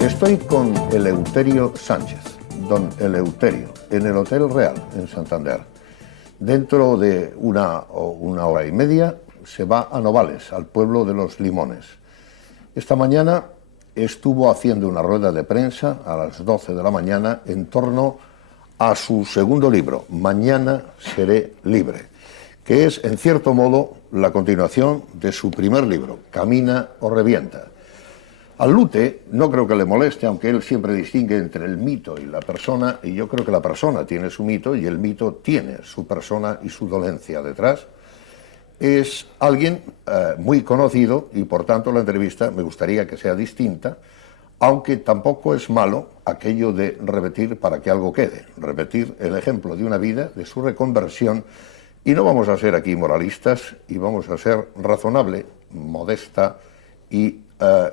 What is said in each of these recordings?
Estoy con Eleuterio Sánchez, don Eleuterio, en el Hotel Real, en Santander. Dentro de una hora y media se va a Novales, al pueblo de los Limones. Esta mañana estuvo haciendo una rueda de prensa a las 12 de la mañana en torno a su segundo libro, Mañana seré libre, que es, en cierto modo, la continuación de su primer libro, Camina o revienta. Al Lute no creo que le moleste, aunque él siempre distingue entre el mito y la persona, y yo creo que la persona tiene su mito y el mito tiene su persona y su dolencia detrás. Es alguien muy conocido y por tanto la entrevista me gustaría que sea distinta, aunque tampoco es malo aquello de repetir para que algo quede, repetir el ejemplo de una vida, de su reconversión, y no vamos a ser aquí moralistas y vamos a ser razonable, modesta y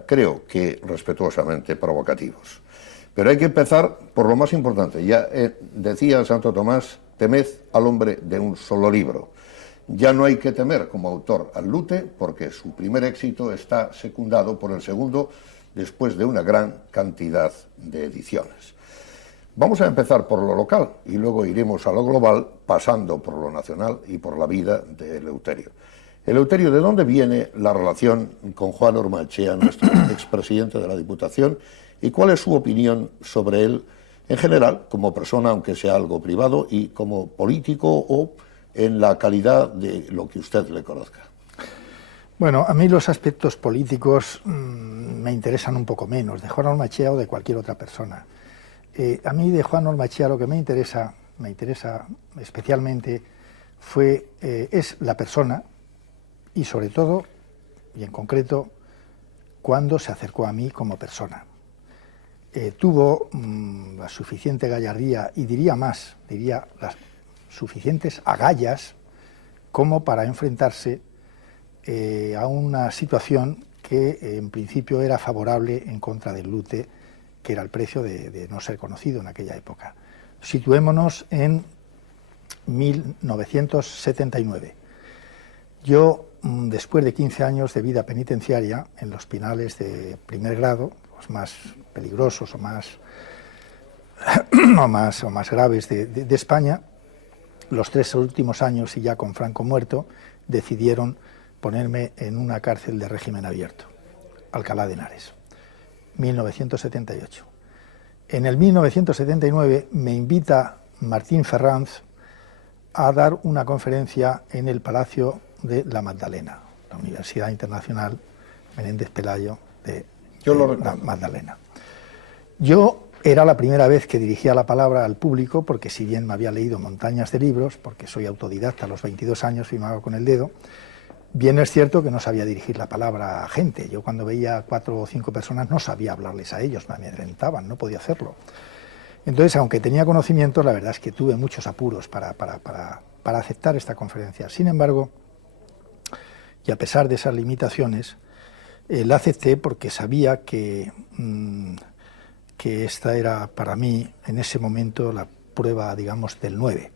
creo que respetuosamente provocativos. Pero hay que empezar por lo más importante. Ya decía Santo Tomás, temed al hombre de un solo libro. Ya no hay que temer como autor al Lute, porque su primer éxito está secundado por el segundo, después de una gran cantidad de ediciones. Vamos a empezar por lo local y luego iremos a lo global, pasando por lo nacional y por la vida de Eleuterio. Eleuterio, ¿de dónde viene la relación con Juan Ormaechea, nuestro expresidente de la Diputación, y cuál es su opinión sobre él en general, como persona, aunque sea algo privado, y como político o en la calidad de lo que usted le conozca? Bueno, a mí los aspectos políticos me interesan un poco menos, de Juan Ormaechea o de cualquier otra persona. A mí de Juan Ormaechea lo que me interesa especialmente es la persona y sobre todo, y en concreto, cuando se acercó a mí como persona. Tuvo la suficiente gallardía y diría las suficientes agallas como para enfrentarse a una situación que en principio era favorable en contra del Lute, que era el precio de no ser conocido en aquella época. Situémonos en 1979. Yo, después de 15 años de vida penitenciaria en los penales de primer grado, los más peligrosos o más graves de España, los 3 últimos años y ya con Franco muerto, decidieron ponerme en una cárcel de régimen abierto, Alcalá de Henares, 1978. En el 1979 me invita Martín Ferranz a dar una conferencia en el Palacio de la Magdalena, la Universidad Internacional Menéndez Pelayo de la Magdalena. Yo era la primera vez que dirigía la palabra al público, porque si bien me había leído montañas de libros, porque soy autodidacta, a los 22 años firmaba con el dedo, bien es cierto que no sabía dirigir la palabra a gente. Yo cuando veía 4 o 5 personas no sabía hablarles a ellos, me amedrentaban, no podía hacerlo. Entonces, aunque tenía conocimientos, la verdad es que tuve muchos apuros para aceptar esta conferencia. Sin embargo, y a pesar de esas limitaciones, la acepté porque sabía que esta era para mí, en ese momento, la prueba, digamos, del 9.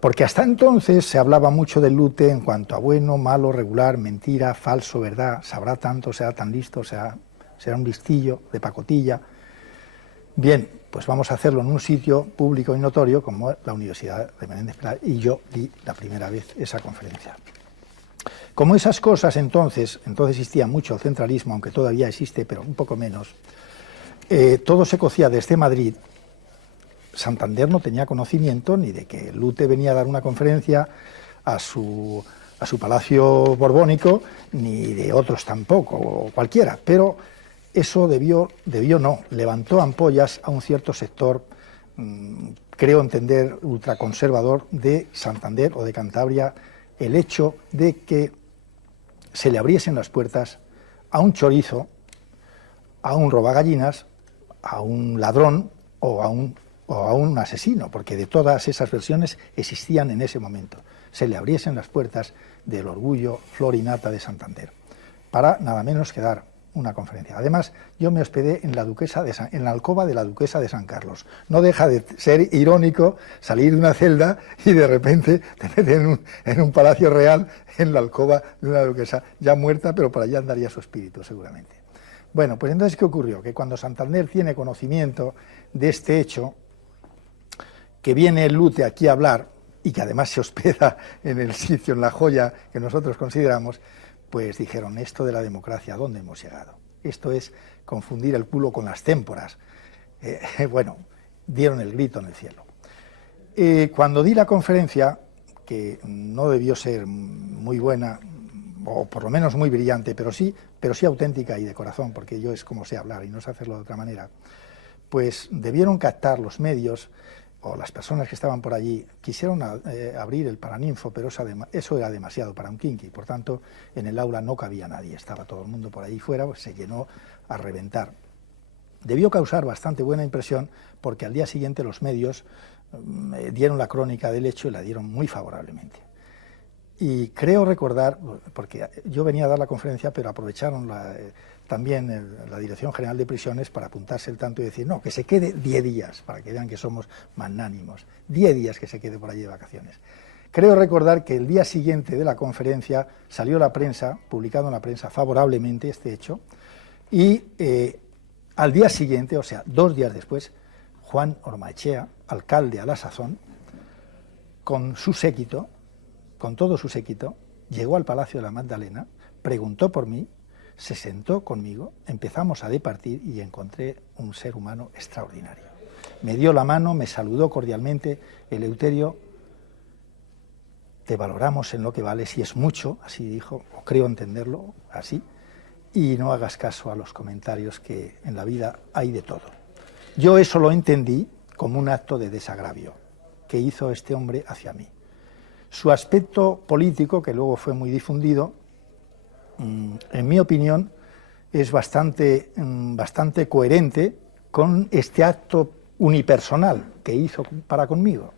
Porque hasta entonces se hablaba mucho del Lute en cuanto a bueno, malo, regular, mentira, falso, verdad, sabrá tanto, será tan listo, será un listillo de pacotilla. Bien, pues vamos a hacerlo en un sitio público y notorio como la Universidad de Menéndez Pelayo, y yo di la primera vez esa conferencia. Como esas cosas entonces existía mucho el centralismo, aunque todavía existe, pero un poco menos, todo se cocía desde Madrid. Santander no tenía conocimiento ni de que Lute venía a dar una conferencia a su palacio borbónico, ni de otros tampoco, o cualquiera, pero eso levantó ampollas a un cierto sector, creo entender, ultraconservador de Santander o de Cantabria, el hecho de que se le abriesen las puertas a un chorizo, a un robagallinas, a un ladrón o a un asesino, porque de todas esas versiones existían en ese momento. Se le abriesen las puertas del orgullo flor y nata de Santander, para nada menos que dar una conferencia. Además, yo me hospedé en la alcoba de la Duquesa de San Carlos. No deja de ser irónico salir de una celda y de repente te meten en un palacio real, en la alcoba de una duquesa ya muerta, pero por allá andaría su espíritu seguramente. Bueno, pues entonces, ¿qué ocurrió? Que cuando Santander tiene conocimiento de este hecho, que viene el Lute aquí a hablar, y que además se hospeda en el sitio, en la joya que nosotros consideramos, pues dijeron, esto de la democracia, ¿a dónde hemos llegado? Esto es confundir el culo con las témporas. Bueno, dieron el grito en el cielo. Cuando di la conferencia, que no debió ser muy buena, o por lo menos muy brillante, pero sí auténtica y de corazón, porque yo es como sé hablar y no sé hacerlo de otra manera, pues debieron captar los medios, o las personas que estaban por allí, quisieron abrir el Paraninfo, pero eso era demasiado para un quinqui, por tanto, en el aula no cabía nadie, estaba todo el mundo por ahí fuera, pues se llenó a reventar. Debió causar bastante buena impresión, porque al día siguiente los medios dieron la crónica del hecho y la dieron muy favorablemente. Y creo recordar, porque yo venía a dar la conferencia, pero aprovecharon también la Dirección General de Prisiones para apuntarse el tanto y decir, no, que se quede 10 días, para que vean que somos magnánimos, 10 días que se quede por allí de vacaciones. Creo recordar que el día siguiente de la conferencia salió la prensa, publicado en la prensa favorablemente este hecho, y al día siguiente, o sea, 2 días después, Juan Ormaechea, alcalde a la sazón, con su séquito, con todo su séquito, llegó al Palacio de la Magdalena, preguntó por mí, se sentó conmigo, empezamos a departir y encontré un ser humano extraordinario. Me dio la mano, me saludó cordialmente, Eleuterio, te valoramos en lo que vales y es mucho, así dijo, o creo entenderlo así, y no hagas caso a los comentarios que en la vida hay de todo. Yo eso lo entendí como un acto de desagravio que hizo este hombre hacia mí. Su aspecto político, que luego fue muy difundido, en mi opinión, es bastante coherente con este acto unipersonal que hizo para conmigo.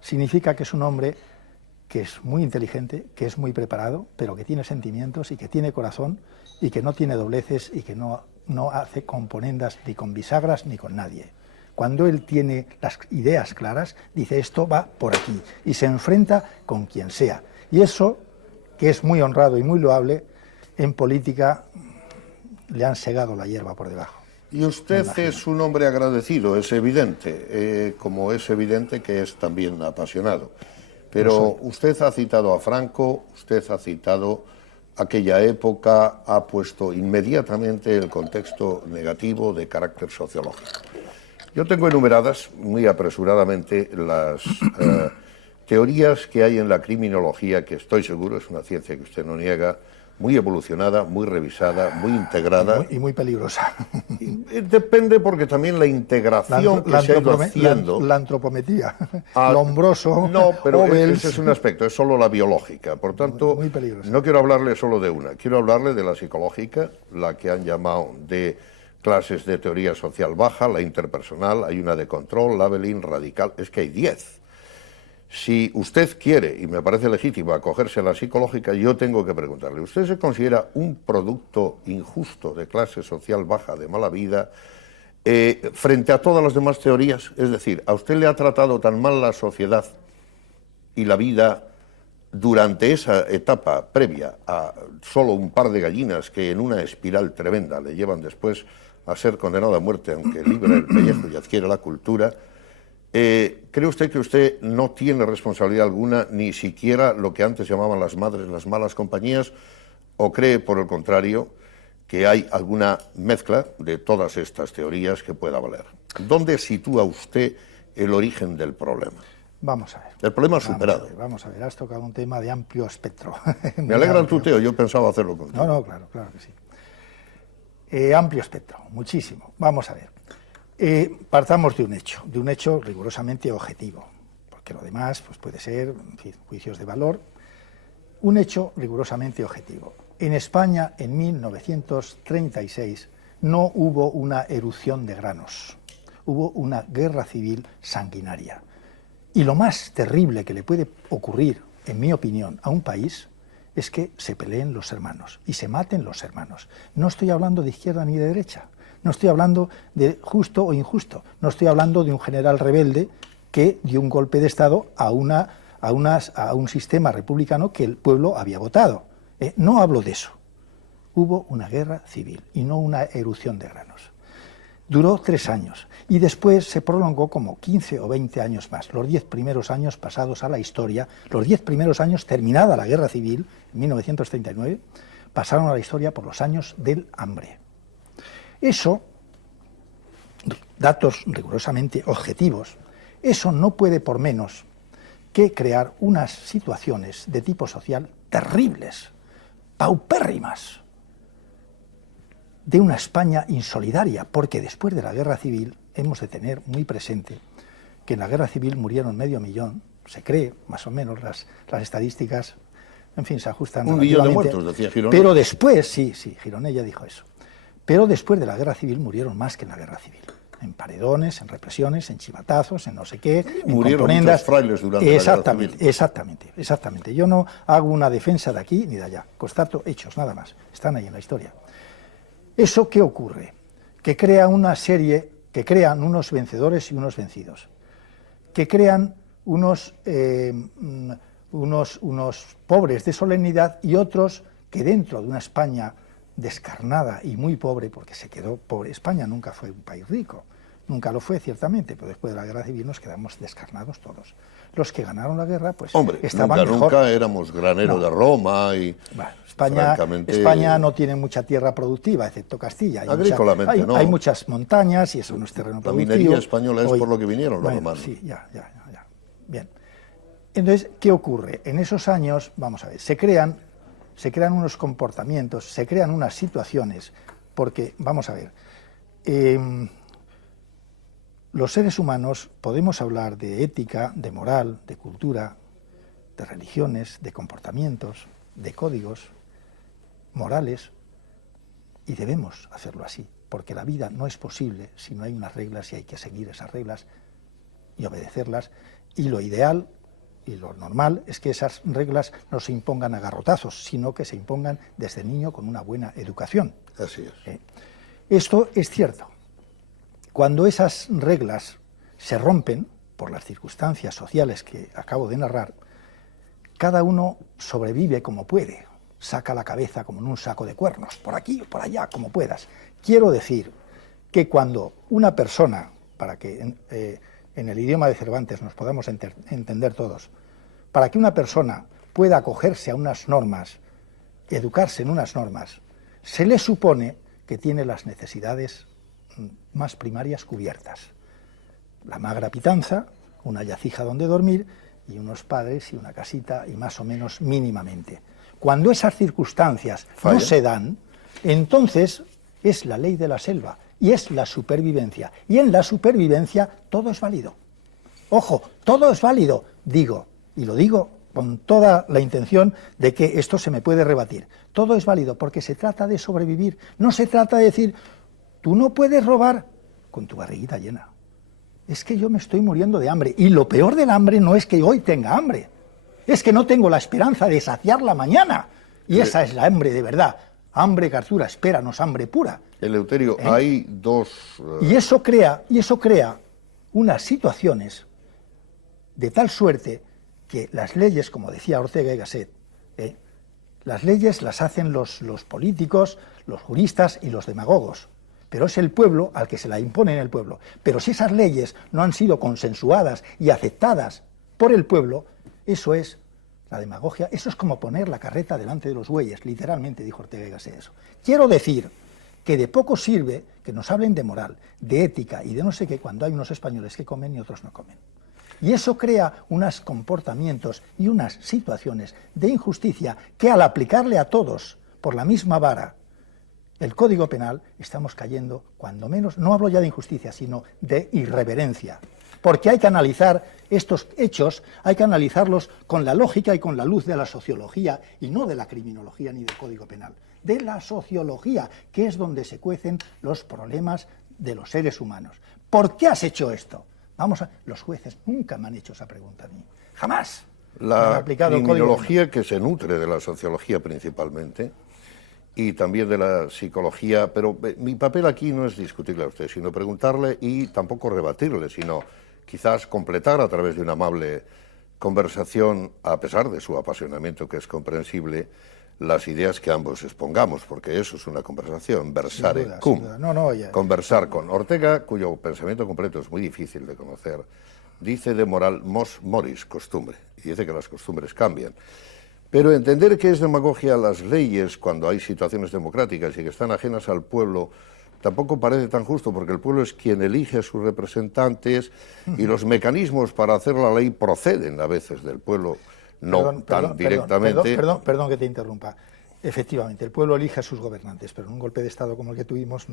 Significa que es un hombre que es muy inteligente, que es muy preparado, pero que tiene sentimientos y que tiene corazón y que no tiene dobleces y que no hace componendas ni con bisagras ni con nadie. Cuando él tiene las ideas claras, dice esto va por aquí y se enfrenta con quien sea. Y eso, que es muy honrado y muy loable, en política le han segado la hierba por debajo. Y usted es un hombre agradecido, es evidente, como es evidente que es también apasionado. Pero usted ha citado a Franco, usted ha citado aquella época, ha puesto inmediatamente el contexto negativo de carácter sociológico. Yo tengo enumeradas muy apresuradamente las teorías que hay en la criminología, que estoy seguro, es una ciencia que usted no niega, muy evolucionada, muy revisada, muy integrada. Y muy peligrosa. Depende, porque también la integración que se ha ido haciendo... La antropometría, Lombroso, no, pero Obels. ese es un aspecto, es solo la biológica. Por tanto, muy peligrosa. No quiero hablarle solo de una, quiero hablarle de la psicológica, la que han llamado de clases de teoría social baja, la interpersonal, hay una de control, labelling, radical, es que hay 10. Si usted quiere, y me parece legítimo, acogerse a la psicológica, yo tengo que preguntarle, ¿usted se considera un producto injusto de clase social baja, de mala vida, frente a todas las demás teorías? Es decir, ¿a usted le ha tratado tan mal la sociedad y la vida durante esa etapa previa a solo un par de gallinas que en una espiral tremenda le llevan después a ser condenado a muerte, aunque libre el pellejo y adquiere la cultura? ¿Cree usted que usted no tiene responsabilidad alguna, ni siquiera lo que antes llamaban las madres, las malas compañías, o cree, por el contrario, que hay alguna mezcla de todas estas teorías que pueda valer? ¿Dónde sitúa usted el origen del problema? Vamos a ver. El problema superado. Vamos a ver, has tocado un tema de amplio espectro. Me alegra el tuteo, yo pensaba hacerlo contigo. No, claro que sí. Amplio espectro, muchísimo. Vamos a ver. Partamos de un hecho rigurosamente objetivo, porque lo demás pues puede ser, en fin, juicios de valor. Un hecho rigurosamente objetivo. En España, en 1936, no hubo una erupción de granos, hubo una guerra civil sanguinaria. Y lo más terrible que le puede ocurrir, en mi opinión, a un país es que se peleen los hermanos y se maten los hermanos. No estoy hablando de izquierda ni de derecha. No estoy hablando de justo o injusto, no estoy hablando de un general rebelde que dio un golpe de Estado a un sistema republicano que el pueblo había votado. No hablo de eso. Hubo una guerra civil y no una erupción de granos. Duró 3 años y después se prolongó como 15 o 20 años más. Los 10 primeros años pasados a la historia, los 10 primeros años terminada la guerra civil, en 1939, pasaron a la historia por los años del hambre. Eso, datos rigurosamente objetivos, eso no puede por menos que crear unas situaciones de tipo social terribles, paupérrimas, de una España insolidaria, porque después de la guerra civil hemos de tener muy presente que en la guerra civil murieron 500.000, se cree, más o menos, las estadísticas, en fin, se ajustan. 1 millón de muertos, decía Gironella. Pero después, sí, Gironella dijo eso, pero después de la guerra civil murieron más que en la guerra civil, en paredones, en represiones, en chivatazos, en no sé qué, murieron en muchos frailes durante la guerra civil. Exactamente. Yo no hago una defensa de aquí ni de allá, constato hechos, nada más, están ahí en la historia. ¿Eso qué ocurre? Que crea una serie, que crean unos vencedores y unos vencidos, que crean unos pobres de solemnidad y otros que dentro de una España descarnada y muy pobre, porque se quedó pobre. España nunca fue un país rico, nunca lo fue ciertamente, pero después de la guerra civil nos quedamos descarnados todos. Los que ganaron la guerra, pues estaban mejor. Nunca éramos granero de Roma y... Bueno, España no tiene mucha tierra productiva, excepto Castilla. Hay muchas montañas y eso no es terreno productivo. La minería española es por lo que vinieron los romanos. Sí, ya. Bien. Entonces, ¿qué ocurre? En esos años, vamos a ver, se crean unos comportamientos, se crean unas situaciones, porque, vamos a ver, los seres humanos podemos hablar de ética, de moral, de cultura, de religiones, de comportamientos, de códigos morales, y debemos hacerlo así, porque la vida no es posible si no hay unas reglas y hay que seguir esas reglas y obedecerlas, y lo ideal y lo normal es que esas reglas no se impongan a garrotazos, sino que se impongan desde niño con una buena educación. Así es. Esto es cierto. Cuando esas reglas se rompen por las circunstancias sociales que acabo de narrar, cada uno sobrevive como puede, saca la cabeza como en un saco de cuernos, por aquí o por allá, como puedas. Quiero decir que cuando una persona, para que en el idioma de Cervantes nos podamos entender todos, para que una persona pueda acogerse a unas normas, educarse en unas normas, se le supone que tiene las necesidades más primarias cubiertas. La magra pitanza, una yacija donde dormir y unos padres y una casita y más o menos mínimamente. Cuando esas circunstancias no se dan, entonces es la ley de la selva y es la supervivencia. Y en la supervivencia todo es válido. Ojo, todo es válido, digo, y lo digo con toda la intención de que esto se me puede rebatir. Todo es válido porque se trata de sobrevivir, no se trata de decir, tú no puedes robar con tu barriguita llena. Es que yo me estoy muriendo de hambre. Y lo peor del hambre no es que hoy tenga hambre. Es que no tengo la esperanza de saciarla mañana. Y esa es la hambre de verdad. Hambre que Artura, espéranos, hambre pura. Eleuterio, hay dos... Y eso crea unas situaciones de tal suerte que las leyes, como decía Ortega y Gasset, las leyes las hacen los políticos, los juristas y los demagogos. Pero es el pueblo al que se la impone en el pueblo. Pero si esas leyes no han sido consensuadas y aceptadas por el pueblo, eso es la demagogia, eso es como poner la carreta delante de los bueyes, literalmente dijo Ortega y Gasset eso. Quiero decir que de poco sirve que nos hablen de moral, de ética y de no sé qué cuando hay unos españoles que comen y otros no comen. Y eso crea unos comportamientos y unas situaciones de injusticia que al aplicarle a todos por la misma vara el Código Penal, estamos cayendo, cuando menos, no hablo ya de injusticia, sino de irreverencia. Porque hay que analizar estos hechos, hay que analizarlos con la lógica y con la luz de la sociología, y no de la criminología ni del Código Penal, de la sociología, que es donde se cuecen los problemas de los seres humanos. ¿Por qué has hecho esto? Los jueces nunca me han hecho esa pregunta a mí, jamás. La criminología que se nutre de la sociología principalmente, y también de la psicología, pero mi papel aquí no es discutirle a usted, sino preguntarle y tampoco rebatirle, sino quizás completar a través de una amable conversación, a pesar de su apasionamiento, que es comprensible, las ideas que ambos expongamos, porque eso es una conversación, versare Sin duda, cum. sin duda. No, ya. Conversar con Ortega, cuyo pensamiento completo es muy difícil de conocer, dice de moral mos moris, costumbre, y dice que las costumbres cambian. Pero entender que es demagogia las leyes cuando hay situaciones democráticas y que están ajenas al pueblo tampoco parece tan justo, porque el pueblo es quien elige a sus representantes y los mecanismos para hacer la ley proceden a veces del pueblo, no tan directamente. Perdón que te interrumpa. Efectivamente, el pueblo elige a sus gobernantes, pero en un golpe de Estado como el que tuvimos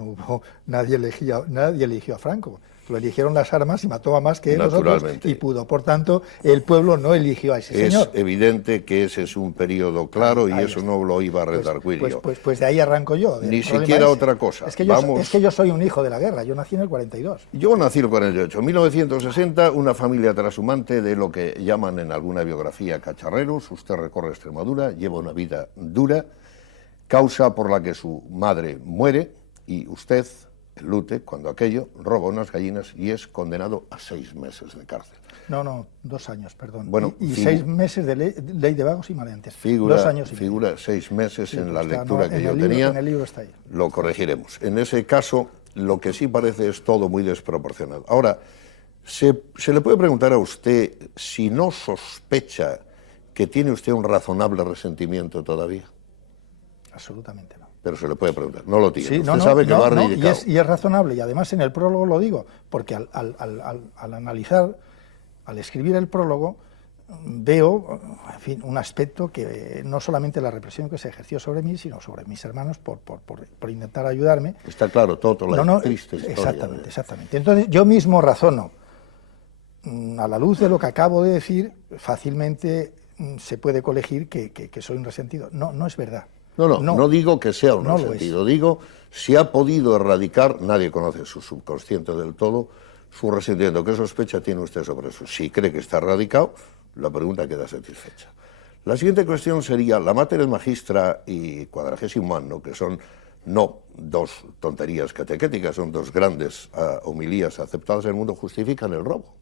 nadie eligió a Franco. Lo eligieron las armas y mató a más que nosotros y pudo. Por tanto, el pueblo no eligió a ese señor. Es evidente que ese es un periodo claro y eso no lo iba a redarguir yo. Pues de ahí arranco yo. Ni siquiera otra cosa. Es que yo soy un hijo de la guerra, yo nací en el 42. Yo nací en el 48. En 1960, una familia trashumante de lo que llaman en alguna biografía cacharreros. Usted recorre Extremadura, lleva una vida dura, causa por la que su madre muere y usted enlute cuando aquello, roba unas gallinas y es condenado a 6 meses de cárcel. No, 2 años, perdón. Bueno, y 6 meses de ley de vagos y maleantes. 2 años y figura 6 meses sí, en la lectura que yo tenía. En el libro está ahí. Lo corregiremos. En ese caso, lo que sí parece es todo muy desproporcionado. Ahora, ¿se le puede preguntar a usted si no sospecha que tiene usted un razonable resentimiento todavía? Absolutamente no. Pero se le puede preguntar, no lo tiene. Sí, usted sabe que lo ha reivindicado. Y es razonable, y además en el prólogo lo digo, porque al analizar, al escribir el prólogo, veo, en fin, un aspecto que no solamente la represión que se ejerció sobre mí, sino sobre mis hermanos por intentar ayudarme. Está claro, todo la triste historia. Exactamente. Entonces yo mismo razono, a la luz de lo que acabo de decir, fácilmente se puede colegir que soy un resentido. No es verdad. No digo que sea un resentido, digo si ha podido erradicar, nadie conoce su subconsciente del todo, su resentimiento. ¿Qué sospecha tiene usted sobre eso? Si cree que está erradicado, la pregunta queda satisfecha. La siguiente cuestión sería, la Mater Magistra y 40º Anno, que son no 2 tonterías catequéticas, son 2 grandes homilías aceptadas en el mundo, justifican el robo.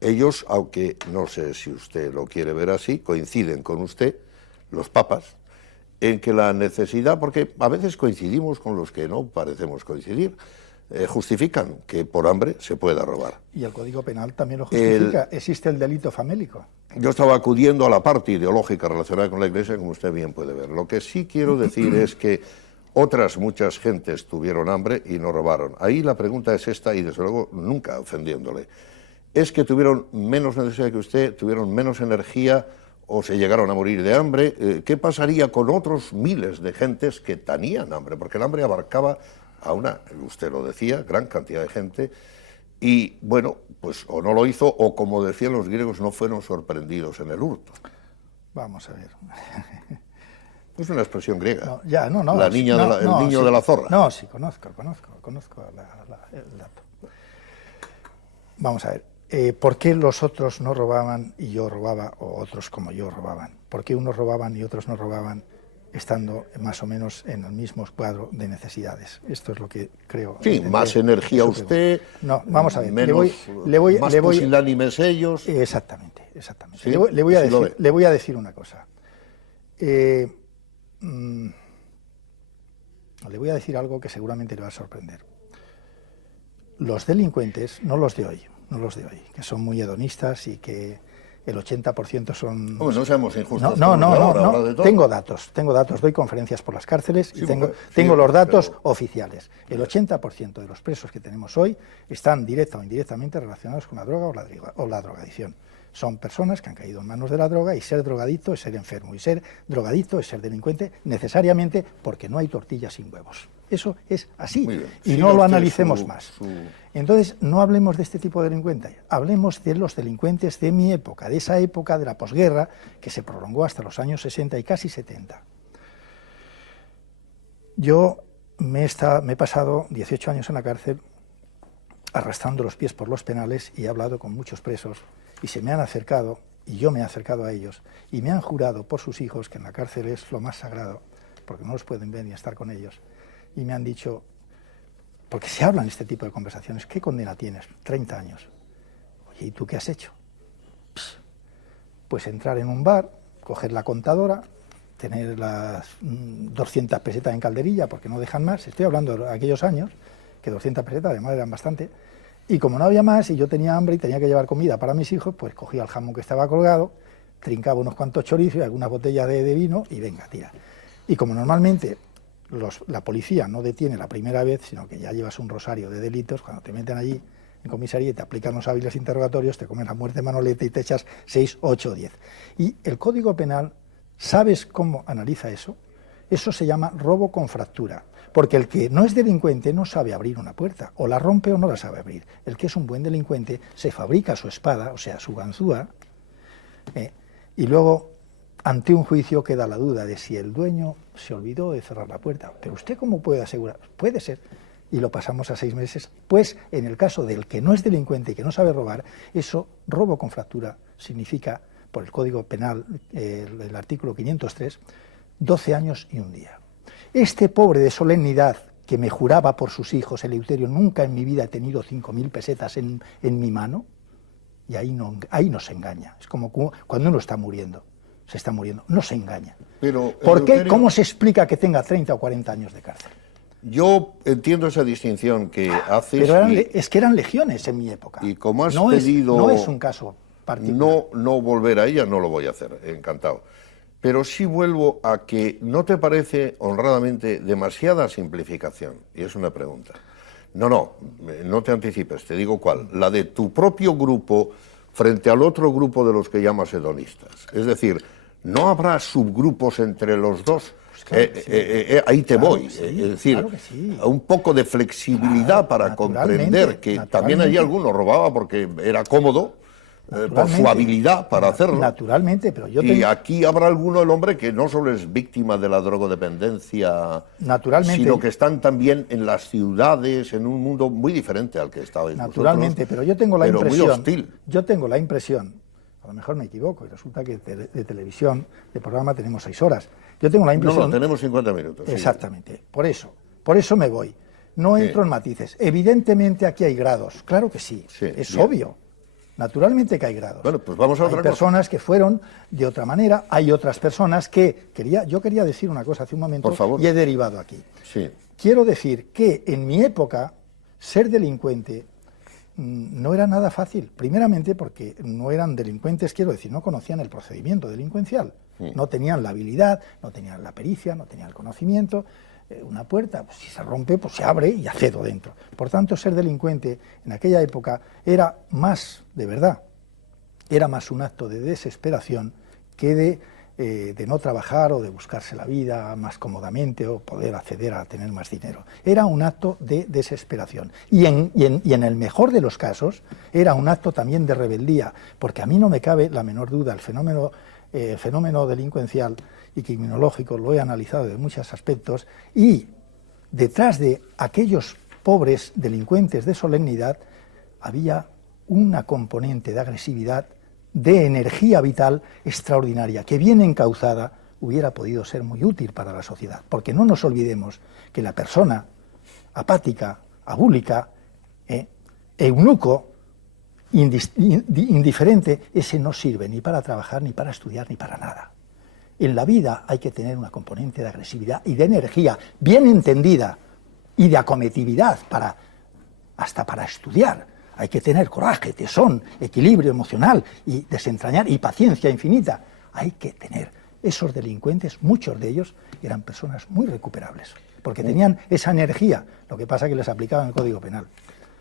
Ellos, aunque no sé si usted lo quiere ver así, coinciden con usted, los papas, en que la necesidad, porque a veces coincidimos con los que no parecemos coincidir, justifican que por hambre se pueda robar. Y el Código Penal también lo justifica, existe el delito famélico. Yo estaba acudiendo a la parte ideológica relacionada con la Iglesia, como usted bien puede ver. Lo que sí quiero decir es que otras muchas gentes tuvieron hambre y no robaron. Ahí la pregunta es esta, y desde luego nunca ofendiéndole. ¿Es que tuvieron menos necesidad que usted, tuvieron menos energía, o se llegaron a morir de hambre? ¿Qué pasaría con otros miles de gentes que tenían hambre? Porque el hambre abarcaba a una, usted lo decía, gran cantidad de gente, y bueno, pues o no lo hizo, o como decían los griegos, no fueron sorprendidos en el hurto. Vamos a ver. Es una expresión griega. El niño de la zorra. No, sí, conozco el dato. Vamos a ver. ¿Por qué los otros no robaban y yo robaba, o otros como yo robaban? ¿Por qué unos robaban y otros no robaban, estando más o menos en el mismo cuadro de necesidades? Esto es lo que creo. Sí, más energía usted. No, vamos a ver. Más pusilánimes ellos. Exactamente. ¿Sí? Le voy a decir una cosa. Le voy a decir algo que seguramente le va a sorprender. Los delincuentes, no los de hoy, que son muy hedonistas y que el 80% son... No seamos injustos. No, tengo datos, doy conferencias por las cárceles y tengo los datos oficiales. El 80% de los presos que tenemos hoy están directa o indirectamente relacionados con la droga o la drogadicción. Son personas que han caído en manos de la droga, y ser drogadicto es ser enfermo, y ser drogadicto es ser delincuente necesariamente, porque no hay tortillas sin huevos. Eso es así, y no lo analicemos más. Entonces, no hablemos de este tipo de delincuentes, hablemos de los delincuentes de mi época, de esa época de la posguerra, que se prolongó hasta los años 60 y casi 70. Yo me he pasado 18 años en la cárcel arrastrando los pies por los penales, y he hablado con muchos presos, y se me han acercado, y yo me he acercado a ellos, y me han jurado por sus hijos que en la cárcel es lo más sagrado, porque no los pueden ver ni estar con ellos, y me han dicho, porque se hablan este tipo de conversaciones, ¿qué condena tienes? 30 años. Oye, ¿y tú qué has hecho? Pues entrar en un bar, coger la contadora, tener las 200 pesetas en calderilla, porque no dejan más. Estoy hablando de aquellos años, que 200 pesetas además eran bastante. Y como no había más y yo tenía hambre y tenía que llevar comida para mis hijos, pues cogía el jamón que estaba colgado, trincaba unos cuantos chorizos y algunas botellas de vino y venga, tira. Y como normalmente la policía no detiene la primera vez, sino que ya llevas un rosario de delitos, cuando te meten allí en comisaría y te aplican los hábiles interrogatorios, te comen la muerte Manolete y te echas 6, 8, 10. Y el Código Penal, ¿sabes cómo analiza eso? Eso se llama robo con fractura, porque el que no es delincuente no sabe abrir una puerta, o la rompe o no la sabe abrir. El que es un buen delincuente se fabrica su espada, o sea, su ganzúa, y luego, ante un juicio, queda la duda de si el dueño se olvidó de cerrar la puerta. Pero ¿usted cómo puede asegurar? Puede ser. Y lo pasamos a 6 meses. Pues en el caso del que no es delincuente y que no sabe robar, eso, robo con fractura, significa, por el Código Penal, el artículo 503, 12 años y un día. Este pobre de solemnidad que me juraba por sus hijos, Eleuterio, nunca en mi vida he tenido 5.000 pesetas en mi mano, y ahí nos engaña. Es como cuando uno está muriendo, se está muriendo, no se engaña. Pero, ¿por qué? ¿Cómo se explica que tenga 30 o 40 años de cárcel? Yo entiendo esa distinción que haces. Pero es que eran legiones en mi época. Y como has no pedido... no es un caso particular. No volver a ella, no lo voy a hacer, encantado. Pero sí vuelvo a que no te parece honradamente demasiada simplificación. Y es una pregunta. No te anticipes, te digo cuál. La de tu propio grupo frente al otro grupo de los que llamas hedonistas. Es decir, ¿no habrá subgrupos entre los dos? Pues claro ahí te voy. Sí, es decir, claro sí. Un poco de flexibilidad para comprender que también allí alguno robaba porque era cómodo. Por su habilidad para hacerlo. Naturalmente, pero yo Y aquí habrá alguno, el hombre, que no solo es víctima de la drogodependencia, sino que están también en las ciudades, en un mundo muy diferente al que estabais naturalmente, vosotros, pero yo tengo la impresión, muy hostil. Yo tengo la impresión, a lo mejor me equivoco, y resulta que de televisión, de programa, tenemos 6 horas. Yo tengo la impresión... No, tenemos 50 minutos. Exactamente, sí. Por eso me voy. No entro en matices. Evidentemente aquí hay grados, claro que sí, es obvio. Naturalmente que hay grados. Bueno, pues vamos a otra cosa. Hay personas que fueron de otra manera, hay otras personas que... Yo quería decir una cosa hace un momento. Por favor. Y he derivado aquí. Sí. Quiero decir que en mi época ser delincuente no era nada fácil. Primeramente porque no eran delincuentes, quiero decir, no conocían el procedimiento delincuencial. No tenían la habilidad, no tenían la pericia, no tenían el conocimiento. Una puerta, pues si se rompe, pues se abre y accedo dentro. Por tanto, ser delincuente en aquella época era más, de verdad, era más un acto de desesperación que de no trabajar o de buscarse la vida más cómodamente o poder acceder a tener más dinero. Era un acto de desesperación. Y en el mejor de los casos, era un acto también de rebeldía, porque a mí no me cabe la menor duda, el fenómeno delincuencial y criminológico lo he analizado de muchos aspectos, y detrás de aquellos pobres delincuentes de solemnidad había una componente de agresividad, de energía vital extraordinaria, que bien encauzada hubiera podido ser muy útil para la sociedad, porque no nos olvidemos que la persona apática, abúlica, eunuco, indiferente, ese no sirve ni para trabajar, ni para estudiar, ni para nada. En la vida hay que tener una componente de agresividad y de energía bien entendida y de acometividad hasta para estudiar. Hay que tener coraje, tesón, equilibrio emocional y desentrañar y paciencia infinita. Hay que tener. Esos delincuentes, muchos de ellos, eran personas muy recuperables, porque tenían esa energía, lo que pasa es que les aplicaban el Código Penal.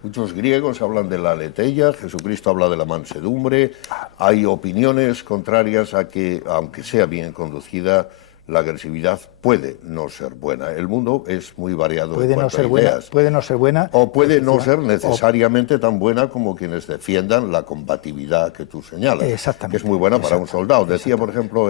Muchos griegos hablan de la aletheia, Jesucristo habla de la mansedumbre, hay opiniones contrarias a que, aunque sea bien conducida, la agresividad puede no ser buena. El mundo es muy variado en cuanto a ideas. Puede no ser buena. O puede no ser necesariamente tan buena como quienes defiendan la combatividad que tú señalas, exactamente, que es muy buena para un soldado. Decía, por ejemplo,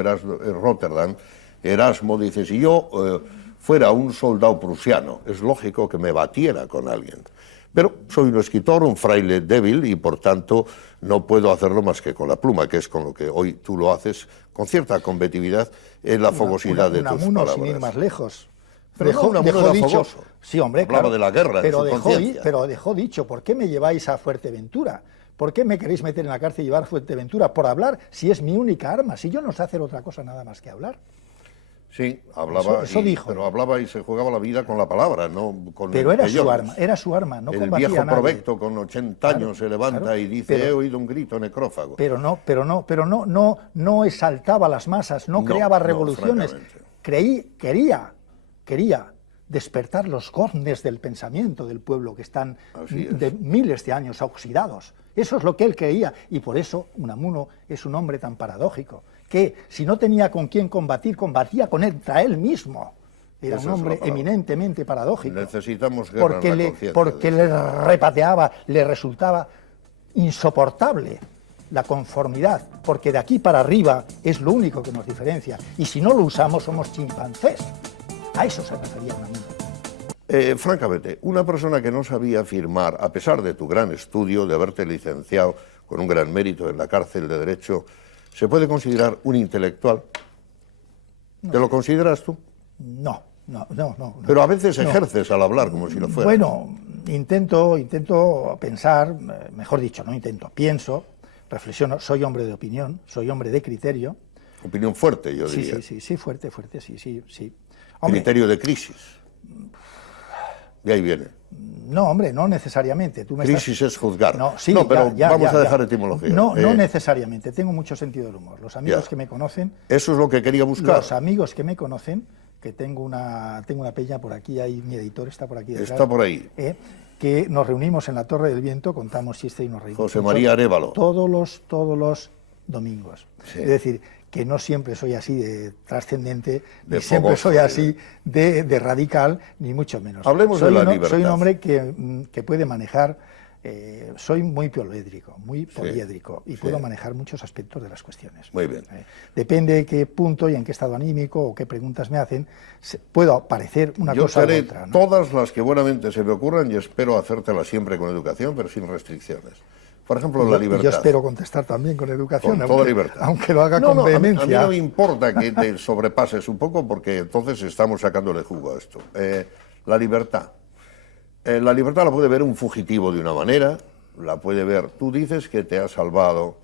Erasmo, dice, si yo fuera un soldado prusiano, es lógico que me batiera con alguien. Pero soy un escritor, un fraile débil, y por tanto no puedo hacerlo más que con la pluma, que es con lo que hoy tú lo haces, con cierta combatividad en la fogosidad de tus palabras. Sin ir más lejos. Pero dejó dicho, sí, hombre, hablaba claro, de la guerra, pero dejó dicho, ¿por qué me lleváis a Fuerteventura? ¿Por qué me queréis meter en la cárcel y llevar a Fuerteventura? Por hablar, si es mi única arma, si yo no sé hacer otra cosa nada más que hablar. Sí, hablaba, eso dijo. pero hablaba y se jugaba la vida con la palabra, no con Pero era su empellones. arma, no El combatía viejo a nadie. Provecto con 80 años Claro, se levanta claro, y dice, he oído un grito necrófago. Pero no exaltaba a las masas, no creaba revoluciones. Quería despertar los goznes del pensamiento del pueblo que están de miles de años oxidados. Eso es lo que él creía, y por eso Unamuno es un hombre tan paradójico, que si no tenía con quién combatir, combatía contra él mismo. Era un hombre eminentemente paradójico. Necesitamos guerra porque en la conciencia, porque le repateaba, le resultaba insoportable la conformidad, porque de aquí para arriba es lo único que nos diferencia, y si no lo usamos somos chimpancés. A eso se refería Unamuno. Francamente, una persona que no sabía firmar, a pesar de tu gran estudio, de haberte licenciado con un gran mérito en la cárcel de Derecho, ¿se puede considerar un intelectual? No. ¿Te lo consideras tú? No. Pero a veces ejerces al hablar como si lo fuera. Bueno, intento pensar, mejor dicho, pienso, reflexiono, soy hombre de opinión, soy hombre de criterio. Opinión fuerte, yo diría. Sí, fuerte, sí. Hombre, criterio de crisis. De ahí viene. No, hombre, no necesariamente. Crisis es juzgar. No, sí, pero vamos a dejar etimología. No necesariamente. Tengo mucho sentido del humor. Los amigos que me conocen... Eso es lo que quería buscar. Los amigos que me conocen, que tengo una peña por aquí, ahí mi editor está por aquí detrás. Está por ahí. Que nos reunimos en la Torre del Viento, contamos chistes y nos reímos. José María Arévalo. Todos los domingos. Sí. Es decir, que no siempre soy así de trascendente, ni fogoso, siempre soy así de radical, ni mucho menos. Hablemos de la libertad. Soy un hombre que puede manejar, soy muy poliédrico, y puedo manejar muchos aspectos de las cuestiones. Muy bien. Depende de qué punto y en qué estado anímico o qué preguntas me hacen, puedo parecer una cosa u otra. Yo haré todas las que buenamente se me ocurran y espero hacértelas siempre con educación, pero sin restricciones. Por ejemplo, la libertad. Yo espero contestar también con educación, con toda libertad. Aunque lo haga con vehemencia. A mí no me importa que te sobrepases un poco, porque entonces estamos sacándole jugo a esto. La libertad. La libertad la puede ver un fugitivo de una manera, la puede ver... Tú dices que te ha salvado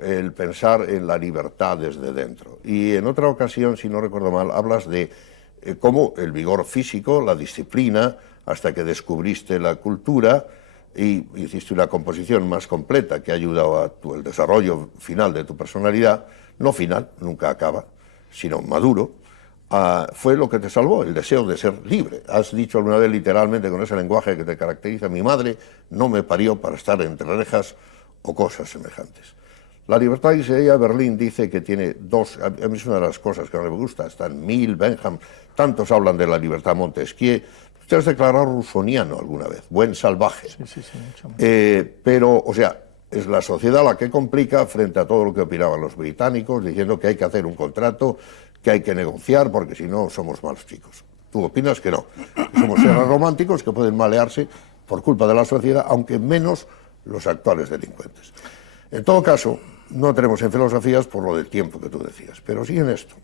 el pensar en la libertad desde dentro. Y en otra ocasión, si no recuerdo mal, hablas de cómo el vigor físico, la disciplina, hasta que descubriste la cultura... y hiciste una composición más completa que ha ayudado a el desarrollo final de tu personalidad, no final, nunca acaba, sino maduro, fue lo que te salvó, el deseo de ser libre. Has dicho alguna vez literalmente con ese lenguaje que te caracteriza, mi madre no me parió para estar entre rejas o cosas semejantes. La libertad, dice ella, Berlín dice que tiene dos, a mí es una de las cosas que no me gusta, están Mill, Bentham, tantos hablan de la libertad, Montesquieu. Te has declarado rusoniano alguna vez, buen salvaje. Sí, mucho más. Pero, o sea, es la sociedad la que complica frente a todo lo que opinaban los británicos, diciendo que hay que hacer un contrato, que hay que negociar, porque si no somos malos chicos. Tú opinas que no. Somos seres románticos que pueden malearse por culpa de la sociedad, aunque menos los actuales delincuentes. En todo caso, no tenemos en filosofías por lo del tiempo que tú decías, pero sí en esto.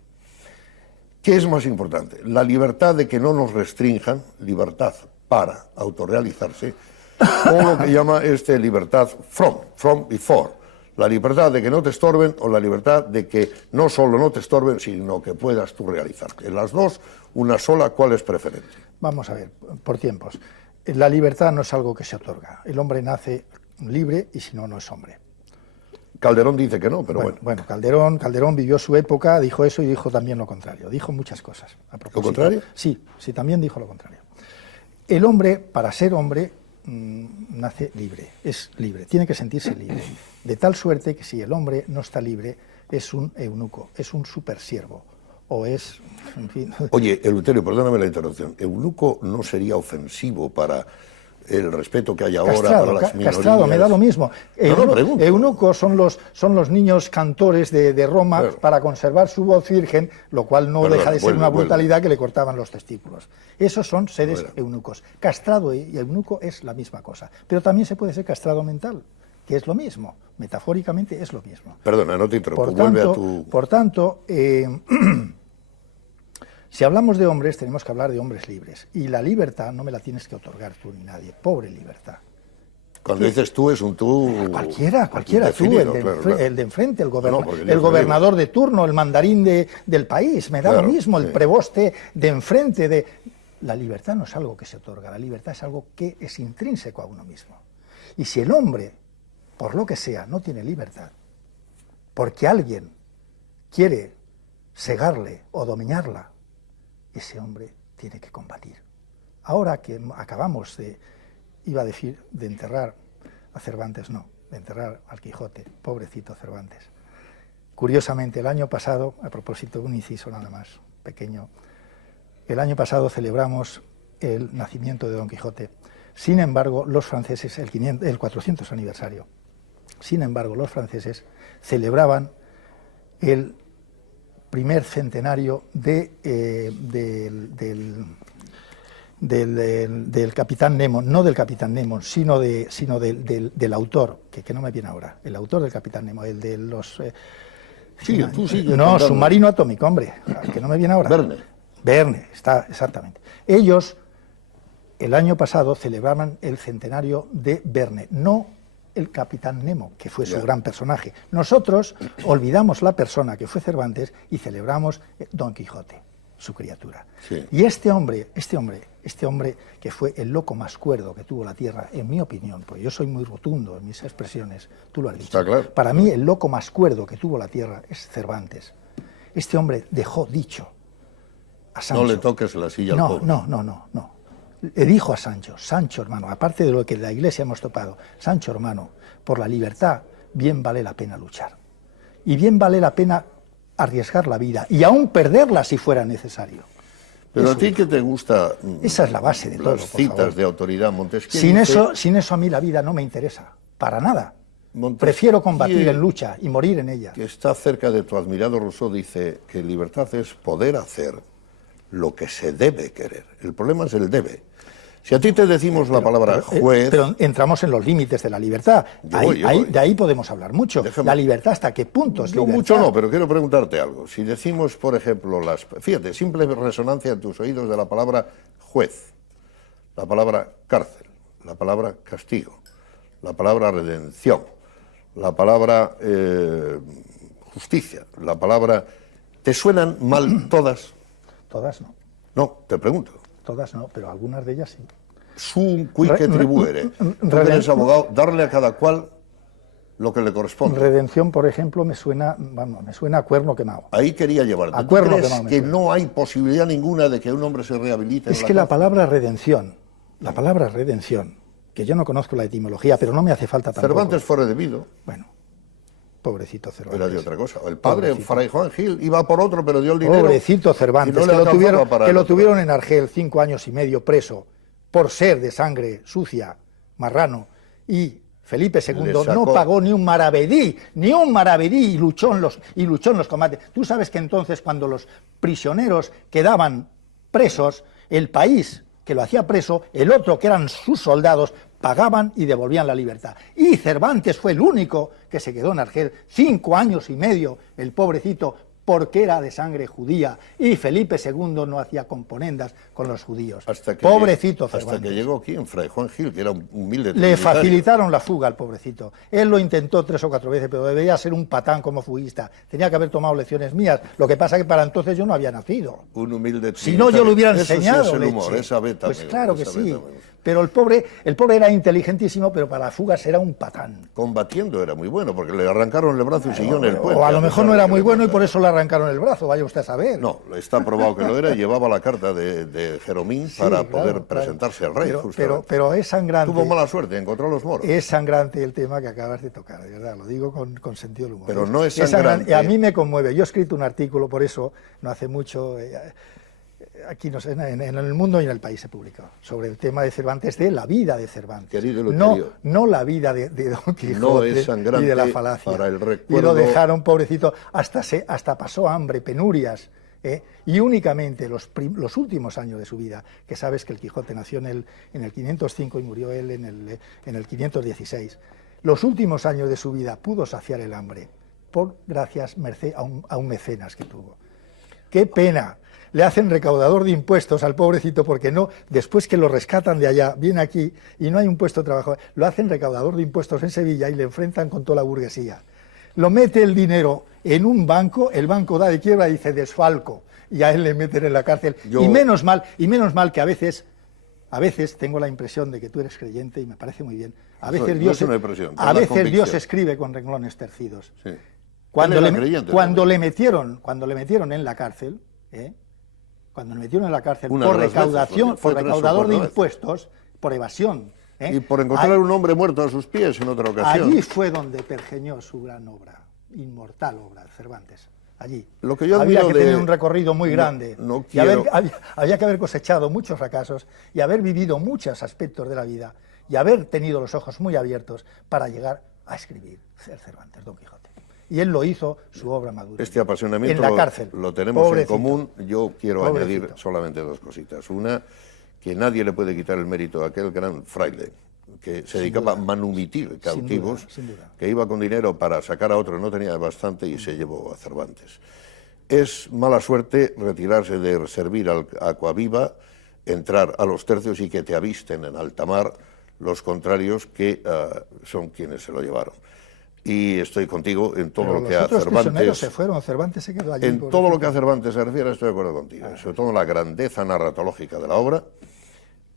¿Qué es más importante? La libertad de que no nos restrinjan, libertad para autorrealizarse, o lo que llama libertad from before, la libertad de que no te estorben o la libertad de que no solo no te estorben, sino que puedas tú realizarte. En las dos, una sola, ¿cuál es preferente? Vamos a ver, por tiempos. La libertad no es algo que se otorga. El hombre nace libre y si no, no es hombre. Calderón dice que no, pero bueno. Bueno, Calderón vivió su época, dijo eso y dijo también lo contrario. Dijo muchas cosas. ¿Lo contrario? Sí, también dijo lo contrario. El hombre, para ser hombre, nace libre, es libre, tiene que sentirse libre. De tal suerte que si el hombre no está libre, es un eunuco, es un supersiervo, o es, en fin... Oye, Eleuterio, perdóname la interrupción. ¿Eunuco no sería ofensivo para el respeto que hay ahora para las minorías? Castrado, me da lo mismo. Pregunto. Eunucos son los niños cantores de Roma, claro, para conservar su voz virgen, lo cual no deja de ser una brutalidad que le cortaban los testículos. Esos son seres eunucos. Castrado y eunuco es la misma cosa. Pero también se puede ser castrado mental, que es lo mismo. Metafóricamente es lo mismo. Perdona, no te interrumpo. Por tanto, si hablamos de hombres, tenemos que hablar de hombres libres. Y la libertad no me la tienes que otorgar tú ni nadie. Pobre libertad. Cuando dices tú, es un tú... Cualquiera, tú, el de enfrente, el No, gobernador de turno, el mandarín del país, me da lo mismo, el preboste de enfrente. La libertad no es algo que se otorga, la libertad es algo que es intrínseco a uno mismo. Y si el hombre, por lo que sea, no tiene libertad, porque alguien quiere cegarle o dominarla, ese hombre tiene que combatir. Ahora que acabamos de, iba a decir, de enterrar a Cervantes, no, de enterrar al Quijote, pobrecito Cervantes. Curiosamente, el año pasado, a propósito de un inciso nada más pequeño, el año pasado celebramos el nacimiento de Don Quijote. Sin embargo, los franceses, el 400 aniversario, sin embargo, los franceses celebraban el primer centenario del Capitán Nemo, no del Capitán Nemo, sino del autor, que no me viene ahora, el autor del Capitán Nemo, el de los... Submarino Atómico, hombre, que no me viene ahora. Verne, está, exactamente. Ellos, el año pasado, celebraban el centenario de Verne, no el Capitán Nemo, que fue su gran personaje. Nosotros olvidamos la persona que fue Cervantes y celebramos Don Quijote, su criatura. Sí. Y este hombre, que fue el loco más cuerdo que tuvo la Tierra, en mi opinión, porque yo soy muy rotundo en mis expresiones, tú lo has dicho. Está claro. Para mí, el loco más cuerdo que tuvo la Tierra es Cervantes. Este hombre dejó dicho a Sancho. No le toques la silla al pobre. No. Le dijo a Sancho hermano, aparte de lo que en la Iglesia hemos topado, Sancho hermano, por la libertad bien vale la pena luchar. Y bien vale la pena arriesgar la vida, y aún perderla si fuera necesario. Pero a ti que te gusta... Esa es la base de todo, las citas de autoridad. Montesquieu sin eso a mí la vida no me interesa, para nada. Montesquieu, prefiero combatir en lucha y morir en ella. Que está cerca de tu admirado Rousseau, dice que libertad es poder hacer lo que se debe querer. El problema es el debe. Si a ti te decimos la palabra juez... Pero entramos en los límites de la libertad. De ahí podemos hablar mucho. La libertad, ¿hasta qué punto es libertad? Mucho no, pero quiero preguntarte algo. Si decimos, por ejemplo, fíjate, simple resonancia en tus oídos de la palabra juez, la palabra cárcel, la palabra castigo, la palabra redención, la palabra justicia, la palabra... ¿Te suenan mal todas? Todas no. No, te pregunto. Todas no, pero algunas de ellas sí. Sum quique tribuere. Tú eres abogado, darle a cada cual lo que le corresponde. Redención, por ejemplo, me suena a cuerno quemado. Ahí quería llevarte. A cuerno ¿Tú crees quemado que no hay posibilidad ninguna de que un hombre se rehabilite? Es que la palabra redención, que yo no conozco la etimología, pero no me hace falta tampoco. Cervantes fue redimido. Bueno, pobrecito Cervantes. Era de otra cosa. El padre, Fray Juan Gil, iba por otro, pero dio el dinero. Pobrecito Cervantes, que lo tuvieron en Argel 5 años y medio preso por ser de sangre sucia, marrano, y Felipe II no pagó ni un maravedí, y luchó en los combates. Tú sabes que entonces, cuando los prisioneros quedaban presos, el país que lo hacía preso, el otro, que eran sus soldados, pagaban y devolvían la libertad. Y Cervantes fue el único que se quedó en Argel 5 años y medio, el pobrecito, porque era de sangre judía, y Felipe II no hacía componendas con los judíos. Pobrecito Cervantes. Hasta que llegó aquí en Fray Juan Gil, que era un humilde Le facilitaron la fuga al pobrecito. Él lo intentó 3 o 4 veces, pero debería ser un patán como fuguista. Tenía que haber tomado lecciones mías. Lo que pasa es que para entonces yo no había nacido. Un humilde Si no, yo lo hubiera enseñado. Eso sí es el humor, esa beta. Pues claro que sí. Pero el pobre era inteligentísimo, pero para las fugas era un patán. Combatiendo era muy bueno, porque le arrancaron el brazo y siguió en el puente. O a lo mejor no era muy bueno y por eso le arrancaron el brazo, vaya usted a saber. No, está probado que lo era, llevaba la carta de Jeromín para poder presentarse al rey. Pero es sangrante. Tuvo mala suerte, encontró los moros. Es sangrante el tema que acabas de tocar, de verdad, lo digo con sentido del humor. Pero no es sangrante. A mí me conmueve. Yo he escrito un artículo, por eso, no hace mucho... aquí en el mundo y en el país se publicó, sobre el tema de Cervantes, de la vida de Cervantes. Querido no la vida de Don Quijote, no es sangrante, y de la falacia. Para el recuerdo... Y lo dejaron, pobrecito, hasta pasó hambre, penurias, y únicamente los últimos años de su vida, que sabes que el Quijote nació en el 505 y murió él en el 516, los últimos años de su vida pudo saciar el hambre, gracias merced a un mecenas que tuvo. qué pena. Le hacen recaudador de impuestos al pobrecito porque no, después que lo rescatan de allá, viene aquí y no hay un puesto de trabajo, lo hacen recaudador de impuestos en Sevilla y le enfrentan con toda la burguesía. Lo mete el dinero en un banco, el banco da de quiebra y dice desfalco, y a él le meten en la cárcel. Y menos mal que a veces tengo la impresión de que tú eres creyente y me parece muy bien. A veces Dios escribe con renglones tercidos. Sí. Cuando le metieron en la cárcel, cuando le metieron en la cárcel por recaudación, por recaudador de impuestos, por evasión. Y por encontrar un hombre muerto a sus pies en otra ocasión. Allí fue donde pergeñó su gran obra, inmortal obra, Cervantes. Allí. Lo que yo había que tener un recorrido muy grande. Y había que haber cosechado muchos fracasos y haber vivido muchos aspectos de la vida y haber tenido los ojos muy abiertos para llegar a escribir Cervantes, Don Quijote. Y él lo hizo, su obra madura. Este apasionamiento en la cárcel. lo tenemos en común. Yo quiero añadir solamente dos cositas. Una, que nadie le puede quitar el mérito a aquel gran fraile que se dedicaba a manumitir cautivos, sin duda. Que iba con dinero para sacar a otro, no tenía bastante y se llevó a Cervantes. Es mala suerte retirarse de servir al Aquaviva, entrar a los tercios y que te avisten en alta mar los contrarios que son quienes se lo llevaron. Y estoy contigo en todo lo que a Cervantes se fueron, Cervantes se quedó allí. En todo lo que a Cervantes se refiere estoy de acuerdo contigo, sobre todo en la grandeza narratológica de la obra,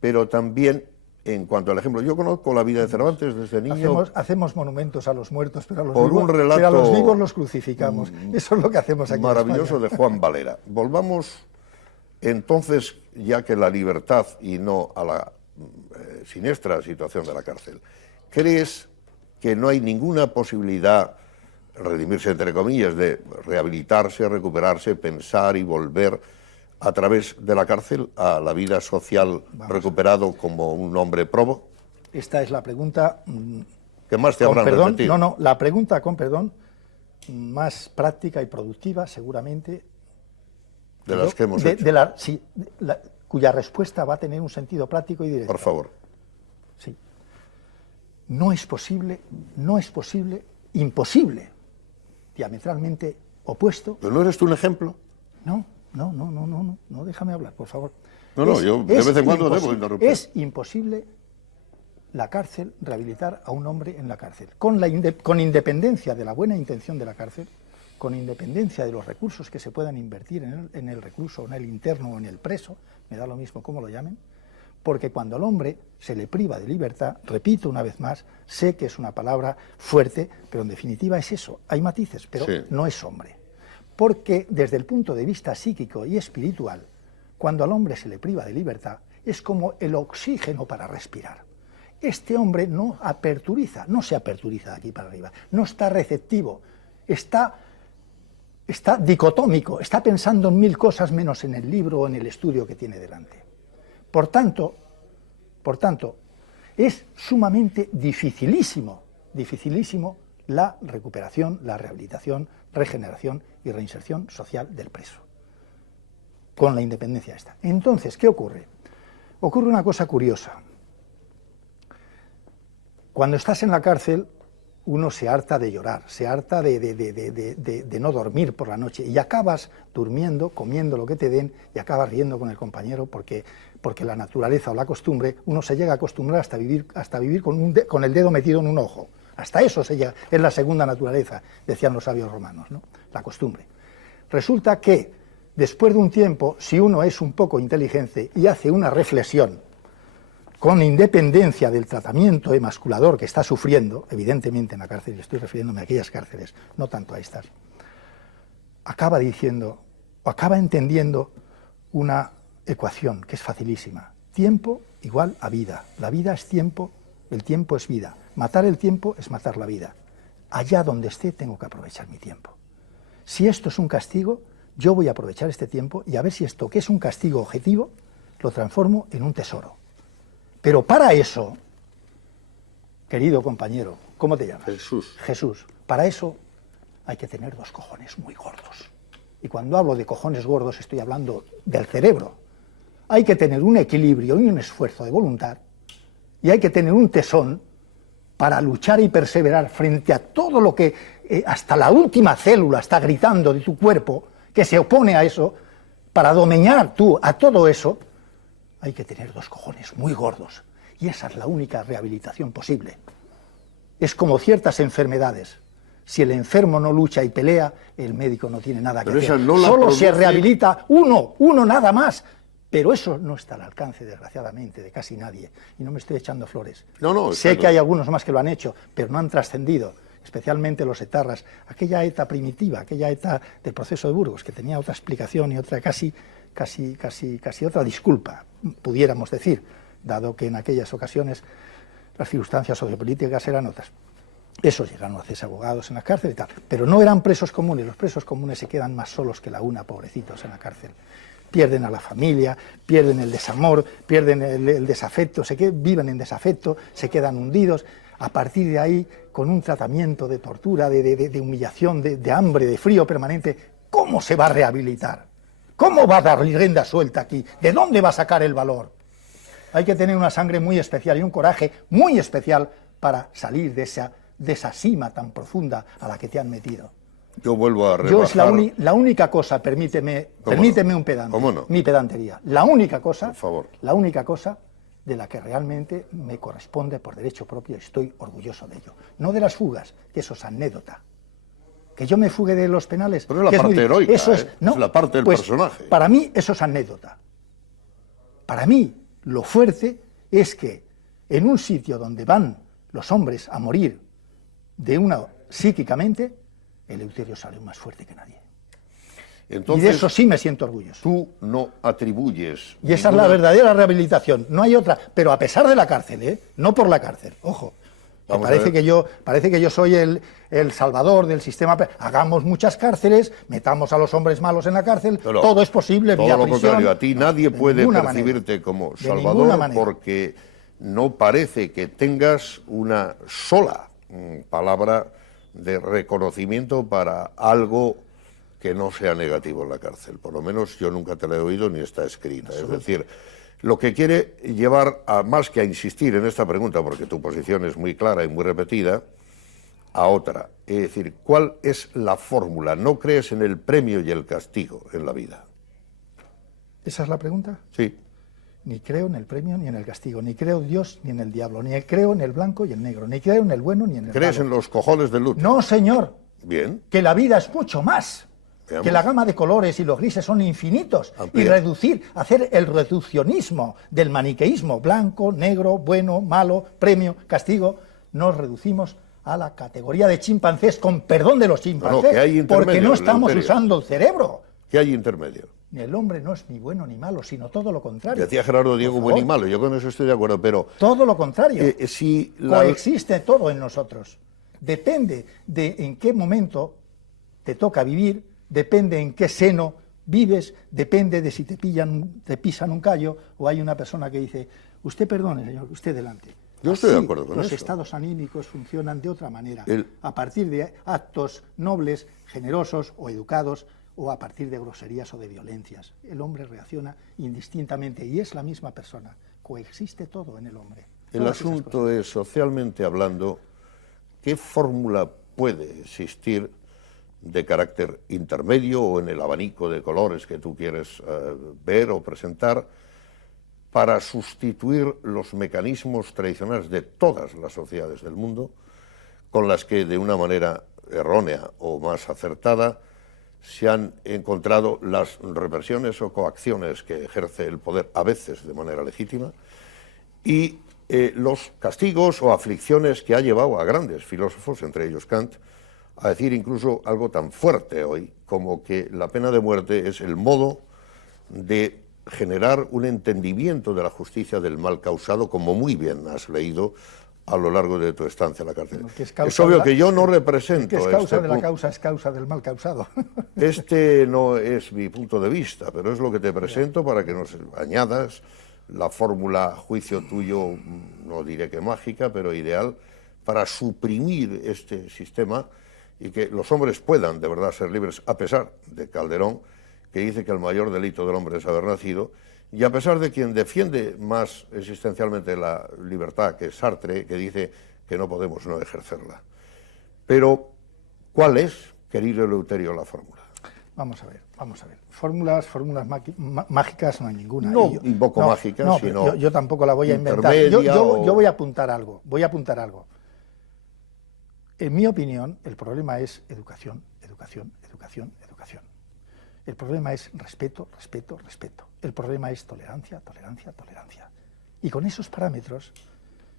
pero también en cuanto al ejemplo. Yo conozco la vida de Cervantes desde niño. Hacemos monumentos a los muertos, pero a los vivos los crucificamos. Eso es lo que hacemos aquí. Maravilloso de Juan Valera. Volvamos entonces, ya que la libertad y no a la siniestra situación de la cárcel. ¿Crees que no hay ninguna posibilidad, redimirse entre comillas, de rehabilitarse, recuperarse, pensar y volver a través de la cárcel a la vida social, recuperado como un hombre probo? Esta es la pregunta... ¿Qué más te habrán repetido? No, la pregunta, con perdón, más práctica y productiva, seguramente... De las que hemos hecho. Cuya respuesta va a tener un sentido práctico y directo. Por favor. Sí. No es posible, imposible, diametralmente opuesto. ¿Pero no eres tú un ejemplo? No, déjame hablar, por favor. Yo de vez en cuando debo interrumpir. Es imposible la cárcel, rehabilitar a un hombre en la cárcel, con independencia de la buena intención de la cárcel, con independencia de los recursos que se puedan invertir en el recluso, en el interno o en el preso, me da lo mismo cómo lo llamen, porque cuando al hombre se le priva de libertad, repito una vez más, sé que es una palabra fuerte, pero en definitiva es eso, hay matices, pero no es hombre. Porque desde el punto de vista psíquico y espiritual, cuando al hombre se le priva de libertad, es como el oxígeno para respirar. Este hombre no se aperturiza de aquí para arriba, no está receptivo, está dicotómico, está pensando en mil cosas menos en el libro o en el estudio que tiene delante. Por tanto, es sumamente dificilísimo la recuperación, la rehabilitación, regeneración y reinserción social del preso, con la independencia esta. Entonces, ¿qué ocurre? Ocurre una cosa curiosa. Cuando estás en la cárcel, uno se harta de llorar, se harta de no dormir por la noche y acabas durmiendo, comiendo lo que te den y acabas riendo con el compañero porque la naturaleza o la costumbre, uno se llega a acostumbrar hasta vivir con el dedo metido en un ojo. Hasta eso se llega, es la segunda naturaleza, decían los sabios romanos, ¿no? La costumbre. Resulta que después de un tiempo, si uno es un poco inteligente y hace una reflexión con independencia del tratamiento emasculador que está sufriendo, evidentemente en la cárcel, y estoy refiriéndome a aquellas cárceles, no tanto a estas, acaba entendiendo una ecuación que es facilísima. Tiempo igual a vida. La vida es tiempo, el tiempo es vida. Matar el tiempo es matar la vida. Allá donde esté tengo que aprovechar mi tiempo. Si esto es un castigo, yo voy a aprovechar este tiempo y a ver si esto, que es un castigo objetivo, lo transformo en un tesoro. Pero para eso, querido compañero, ¿cómo te llamas? Jesús. Jesús. Para eso hay que tener dos cojones muy gordos. Y cuando hablo de cojones gordos estoy hablando del cerebro. Hay que tener un equilibrio y un esfuerzo de voluntad y hay que tener un tesón para luchar y perseverar frente a todo lo que hasta la última célula está gritando de tu cuerpo, que se opone a eso, Para domeñar tú a todo eso, hay que tener 2 cojones muy gordos. Y esa es la única rehabilitación posible. Es como ciertas enfermedades. Si el enfermo no lucha y pelea, el médico no tiene nada que hacer. Solo se rehabilita uno nada más. Pero eso no está al alcance, desgraciadamente, de casi nadie. Y no me estoy echando flores. Sé que hay algunos más que lo han hecho, pero no han trascendido, especialmente los etarras. Aquella ETA primitiva, aquella ETA del proceso de Burgos, que tenía otra explicación y otra casi otra disculpa, pudiéramos decir, dado que en aquellas ocasiones las circunstancias sociopolíticas eran otras. Esos llegaron a hacerse abogados en la cárcel y tal, pero no eran presos comunes. Los presos comunes se quedan más solos que la una, pobrecitos, en la cárcel. Pierden a la familia, pierden el desamor, pierden el desafecto, viven en desafecto, se quedan hundidos. A partir de ahí, con un tratamiento de tortura, de humillación, de hambre, de frío permanente, ¿cómo se va a rehabilitar? ¿Cómo va a dar rienda suelta aquí? ¿De dónde va a sacar el valor? Hay que tener una sangre muy especial y un coraje muy especial para salir de esa sima tan profunda a la que te han metido. Yo vuelvo a rebajar... Yo es la única cosa, permíteme un pedante, mi pedantería, la única cosa, por favor, la única cosa de la que realmente me corresponde por derecho propio, estoy orgulloso de ello. No de las fugas, que eso es anécdota. Que yo me fugue de los penales... Pero es la parte heroica, es la parte del personaje. Para mí eso es anécdota. Para mí lo fuerte es que en un sitio donde van los hombres a morir psíquicamente, Eleuterio sale más fuerte que nadie. Entonces, y de eso sí me siento orgulloso. Tú no atribuyes... Y esa es la verdadera rehabilitación, no hay otra, pero a pesar de la cárcel, no por la cárcel, ojo. Parece que yo soy el salvador del sistema. Hagamos muchas cárceles, metamos a los hombres malos en la cárcel, pero todo es posible. Todo lo contrario, a ti nadie puede percibirte como salvador porque no parece que tengas una sola palabra de reconocimiento para algo que no sea negativo en la cárcel. Por lo menos yo nunca te la he oído ni está escrita. Es decir, lo que quiere llevar a, más que a insistir en esta pregunta, porque tu posición es muy clara y muy repetida, a otra. Es decir, ¿cuál es la fórmula? ¿No crees en el premio y el castigo en la vida? ¿Esa es la pregunta? Sí. Ni creo en el premio ni en el castigo, ni creo en Dios ni en el diablo, ni creo en el blanco y el negro, ni creo en el bueno ni en el ¿Crees malo. en los cojones del luto? No, señor. Bien. Que la vida es mucho más. Veamos. Que la gama de colores y los grises son infinitos. Amplía. Y hacer el reduccionismo del maniqueísmo, blanco, negro, bueno, malo, premio, castigo, nos reducimos a la categoría de chimpancés, con perdón de los chimpancés, que hay porque no estamos usando el cerebro. ¿Qué hay intermedio? El hombre no es ni bueno ni malo, sino todo lo contrario. Decía Gerardo Diego, bueno y malo, yo con eso estoy de acuerdo, pero... Todo lo contrario. Si coexiste todo en nosotros. Depende de en qué momento te toca vivir, depende en qué seno vives, depende de si te pisan un callo o hay una persona que dice, usted perdone, señor, usted delante. Yo estoy de acuerdo con eso. Los estados anímicos funcionan de otra manera, a partir de actos nobles, generosos o educados, o a partir de groserías o de violencias. El hombre reacciona indistintamente y es la misma persona. Coexiste todo en el hombre. El asunto es, socialmente hablando, ¿qué fórmula puede existir de carácter intermedio o en el abanico de colores que tú quieres ver o presentar para sustituir los mecanismos tradicionales de todas las sociedades del mundo con las que de una manera errónea o más acertada se han encontrado las represiones o coacciones que ejerce el poder, a veces de manera legítima, y los castigos o aflicciones que ha llevado a grandes filósofos, entre ellos Kant, a decir incluso algo tan fuerte hoy como que la pena de muerte es el modo de generar un entendimiento de la justicia del mal causado, como muy bien has leído a lo largo de tu estancia en la cárcel. Es obvio que yo no represento... Que es causa de la causa, es causa del mal causado. Este no es mi punto de vista, pero es lo que te presento para que nos añadas la fórmula, juicio tuyo, no diré que mágica, pero ideal, para suprimir este sistema y que los hombres puedan de verdad ser libres, a pesar de Calderón, que dice que el mayor delito del hombre es haber nacido, y a pesar de quien defiende más existencialmente la libertad, que es Sartre, que dice que no podemos no ejercerla. Pero, ¿cuál es, querido Eleuterio, la fórmula? Vamos a ver. vamos a ver, fórmulas mágicas no hay ninguna. No invoco mágicas, no, sino yo tampoco la voy a inventar. Yo voy a apuntar algo, En mi opinión, el problema es educación, educación, educación, educación. El problema es respeto, respeto, respeto. El problema es tolerancia, tolerancia, tolerancia. Y con esos parámetros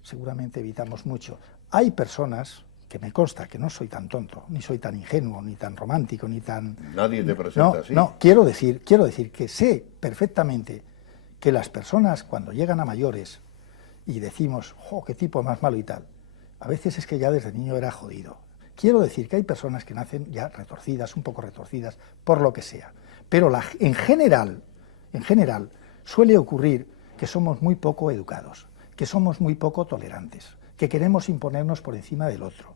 seguramente evitamos mucho. Hay personas, que me consta que no soy tan tonto, ni soy tan ingenuo, ni tan romántico, ni tan... Nadie te presenta así. No, quiero decir que sé perfectamente que las personas cuando llegan a mayores y decimos, ¡jo, qué tipo más malo y tal! A veces es que ya desde niño era jodido. Quiero decir que hay personas que nacen ya retorcidas, un poco retorcidas, por lo que sea. Pero en general, suele ocurrir que somos muy poco educados, que somos muy poco tolerantes, que queremos imponernos por encima del otro,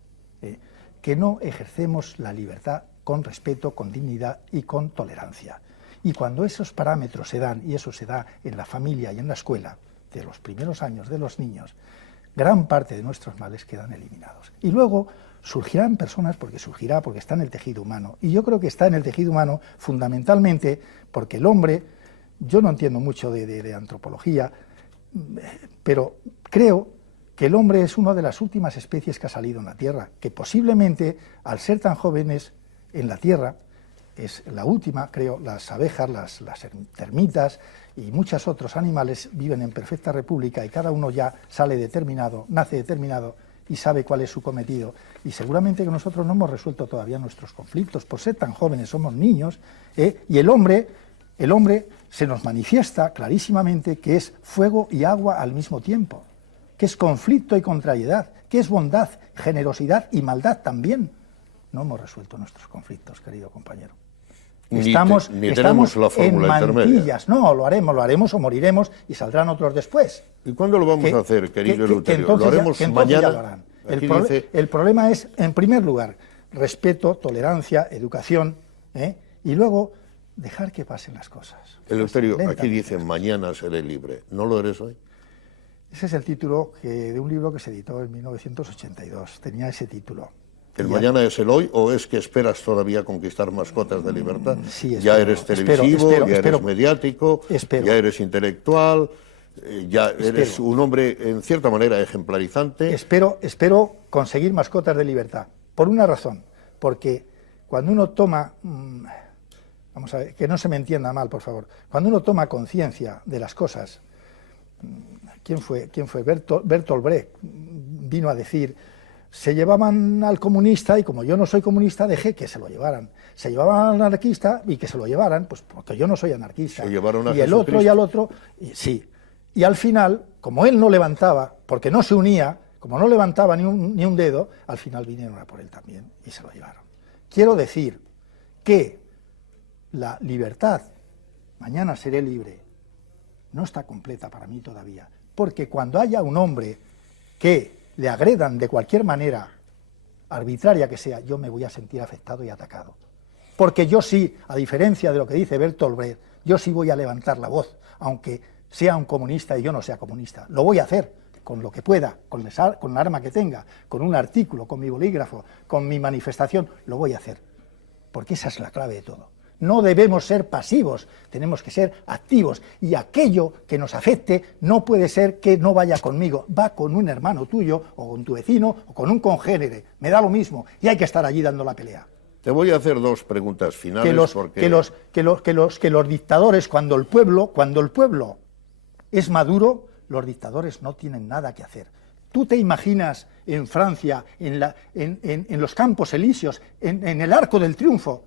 que no ejercemos la libertad con respeto, con dignidad y con tolerancia. Y cuando esos parámetros se dan, y eso se da en la familia y en la escuela, de los primeros años de los niños, gran parte de nuestros males quedan eliminados. Y luego surgirán personas, porque está en el tejido humano, y yo creo que está en el tejido humano fundamentalmente porque el hombre, yo no entiendo mucho de antropología, pero creo que el hombre es una de las últimas especies que ha salido en la Tierra, que posiblemente, al ser tan jóvenes en la Tierra, es la última, creo, las abejas, las termitas y muchos otros animales viven en perfecta república y cada uno ya sale determinado, nace determinado y sabe cuál es su cometido. Y seguramente que nosotros no hemos resuelto todavía nuestros conflictos, por ser tan jóvenes, somos niños, y el hombre se nos manifiesta clarísimamente que es fuego y agua al mismo tiempo, que es conflicto y contrariedad, que es bondad, generosidad y maldad también. No hemos resuelto nuestros conflictos, querido compañero. Estamos la fórmula en mantillas. No, lo haremos o moriremos y saldrán otros después. ¿Y cuándo lo vamos a hacer, querido Eleuterio? ¿Lo haremos mañana? El problema es, en primer lugar, respeto, tolerancia, educación, y luego dejar que pasen las cosas. Eleuterio, aquí dice mañana seré libre. ¿No lo eres hoy? Ese es el título de un libro que se editó en 1982. Tenía ese título. ¿El mañana es el hoy o es que esperas todavía conquistar más cotas de libertad? Sí, espero, ya eres televisivo, ya eres mediático, espero. Ya eres intelectual, ya eres un hombre en cierta manera ejemplarizante. Espero conseguir más cotas de libertad, por una razón, porque cuando uno toma, vamos a ver, que no se me entienda mal, por favor, cuando uno toma conciencia de las cosas, ¿quién fue? Bertolt Brecht vino a decir: se llevaban al comunista y como yo no soy comunista dejé que se lo llevaran. Se llevaban al anarquista y que se lo llevaran, pues porque yo no soy anarquista. Se llevaron a y el otro y al otro, sí. Y al final, como él no levantaba, porque no se unía, como no levantaba ni un dedo, al final vinieron a por él también y se lo llevaron. Quiero decir que la libertad, mañana seré libre, no está completa para mí todavía, porque cuando haya un hombre que le agredan de cualquier manera, arbitraria que sea, yo me voy a sentir afectado y atacado. Porque yo sí, a diferencia de lo que dice Bertolt Brecht, yo sí voy a levantar la voz, aunque sea un comunista y yo no sea comunista. Lo voy a hacer con lo que pueda, con el arma que tenga, con un artículo, con mi bolígrafo, con mi manifestación, lo voy a hacer. Porque esa es la clave de todo. No debemos ser pasivos, tenemos que ser activos, y aquello que nos afecte no puede ser que no vaya conmigo, va con un hermano tuyo, o con tu vecino, o con un congénere, me da lo mismo, y hay que estar allí dando la pelea. Te voy a hacer dos preguntas finales. Que los dictadores, cuando el pueblo es maduro, los dictadores no tienen nada que hacer. ¿Tú te imaginas en Francia, en los Campos Elíseos, en el Arco del Triunfo?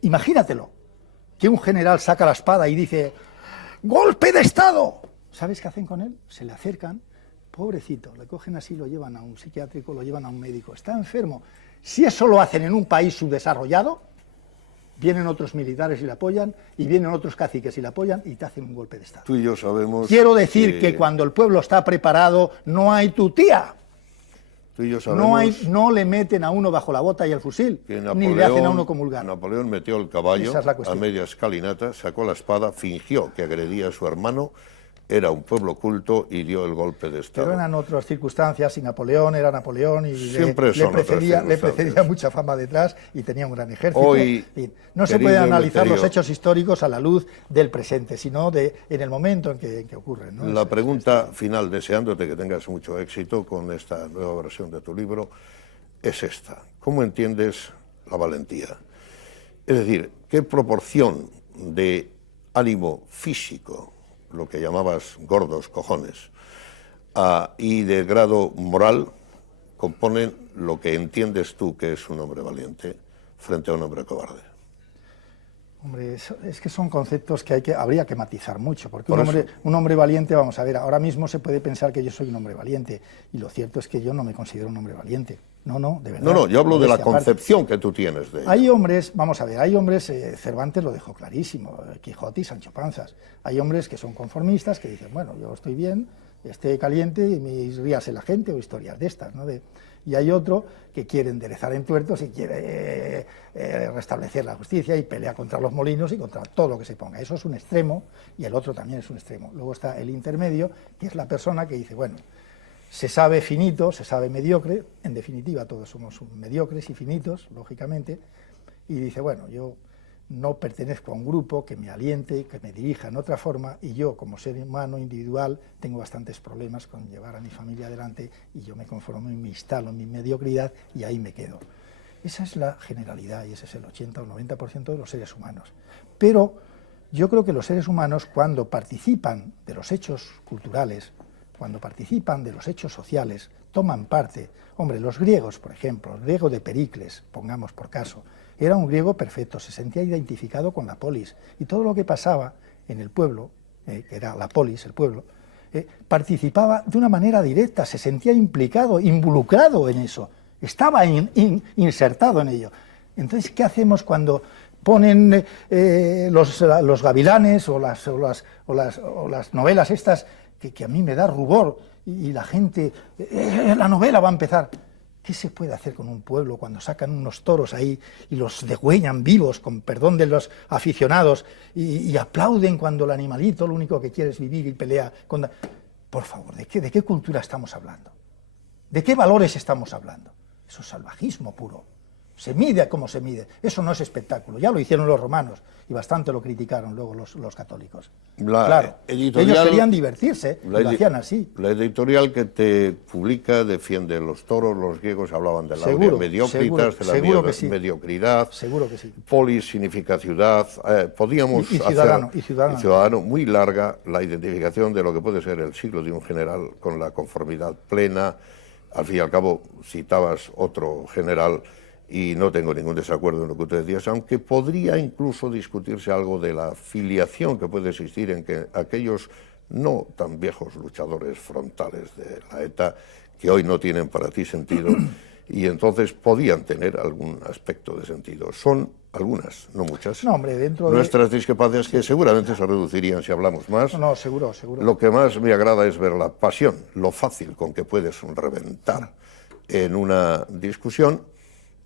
Imagínatelo, que un general saca la espada y dice: ¡golpe de Estado! ¿Sabes qué hacen con él? Se le acercan, pobrecito, le cogen así, lo llevan a un psiquiátrico, lo llevan a un médico, está enfermo. Si eso lo hacen en un país subdesarrollado, vienen otros militares y le apoyan, y vienen otros caciques y le apoyan, y te hacen un golpe de Estado. Tú y yo sabemos... Quiero decir que cuando el pueblo está preparado, no hay tutía. Tú y yo sabemos no le meten a uno bajo la bota y el fusil, ni le hacen a uno comulgar. Napoleón metió el caballo a media escalinata, sacó la espada, fingió que agredía a su hermano, era un pueblo culto y dio el golpe de Estado. Pero eran otras circunstancias, y Napoleón era Napoleón y le precedía mucha fama detrás y tenía un gran ejército. Hoy, y no se puede analizar los hechos históricos a la luz del presente, sino en el momento en que ocurren, ¿no? La pregunta final, deseándote que tengas mucho éxito con esta nueva versión de tu libro, es esta. ¿Cómo entiendes la valentía? Es decir, ¿qué proporción de ánimo físico, lo que llamabas gordos cojones, y de grado moral componen lo que entiendes tú que es un hombre valiente frente a un hombre cobarde? Hombre, es que son conceptos que habría que matizar mucho, porque un hombre valiente, vamos a ver, ahora mismo se puede pensar que yo soy un hombre valiente, y lo cierto es que yo no me considero un hombre valiente. No, de verdad. No, yo hablo de la concepción que tú tienes de ello. Hay hombres, vamos a ver, hay hombres, Cervantes lo dejó clarísimo, Quijote y Sancho Panzas. Hay hombres que son conformistas, que dicen, bueno, yo estoy bien, esté caliente y me ríase la gente, o historias de estas, ¿no? Y hay otro que quiere enderezar entuertos y quiere restablecer la justicia y pelea contra los molinos y contra todo lo que se ponga. Eso es un extremo, y el otro también es un extremo. Luego está el intermedio, que es la persona que dice, bueno, se sabe finito, se sabe mediocre, en definitiva todos somos mediocres y finitos, lógicamente, y dice, bueno, yo no pertenezco a un grupo que me aliente, que me dirija en otra forma, y yo como ser humano individual tengo bastantes problemas con llevar a mi familia adelante, y yo me conformo y me instalo en mi mediocridad y ahí me quedo. Esa es la generalidad y ese es el 80 o 90% de los seres humanos. Pero yo creo que los seres humanos, cuando participan de los hechos culturales, cuando participan de los hechos sociales, toman parte. Hombre, los griegos, por ejemplo, el griego de Pericles, pongamos por caso, era un griego perfecto, se sentía identificado con la polis, y todo lo que pasaba en el pueblo, que era la polis, el pueblo, participaba de una manera directa, se sentía implicado, involucrado en eso, estaba insertado en ello. Entonces, ¿qué hacemos cuando ponen los gavilanes o las novelas estas que a mí me da rubor, y la gente, la novela va a empezar? ¿Qué se puede hacer con un pueblo cuando sacan unos toros ahí y los degüellan vivos, con perdón de los aficionados, y aplauden cuando el animalito lo único que quiere es vivir y pelea? Por favor, ¿de qué cultura estamos hablando? ¿De qué valores estamos hablando? Eso es salvajismo puro. Se mide como se mide. Eso no es espectáculo. Ya lo hicieron los romanos y bastante lo criticaron luego los católicos. Claro, ellos querían divertirse y lo hacían así. La editorial que te publica defiende los toros, los griegos hablaban de la mediocritas, de la mediocridad. Seguro que sí. Polis significa ciudad. Podíamos y ciudadano, muy larga la identificación de lo que puede ser el siglo de un general con la conformidad plena. Al fin y al cabo citabas otro general, y no tengo ningún desacuerdo en lo que tú decías, aunque podría incluso discutirse algo de la filiación que puede existir en que aquellos no tan viejos luchadores frontales de la ETA, que hoy no tienen para ti sentido, y entonces podían tener algún aspecto de sentido. Son algunas, no muchas, nuestras discrepancias, que seguramente se reducirían si hablamos más. No, seguro. Lo que más me agrada es ver la pasión, lo fácil con que puedes reventar en una discusión.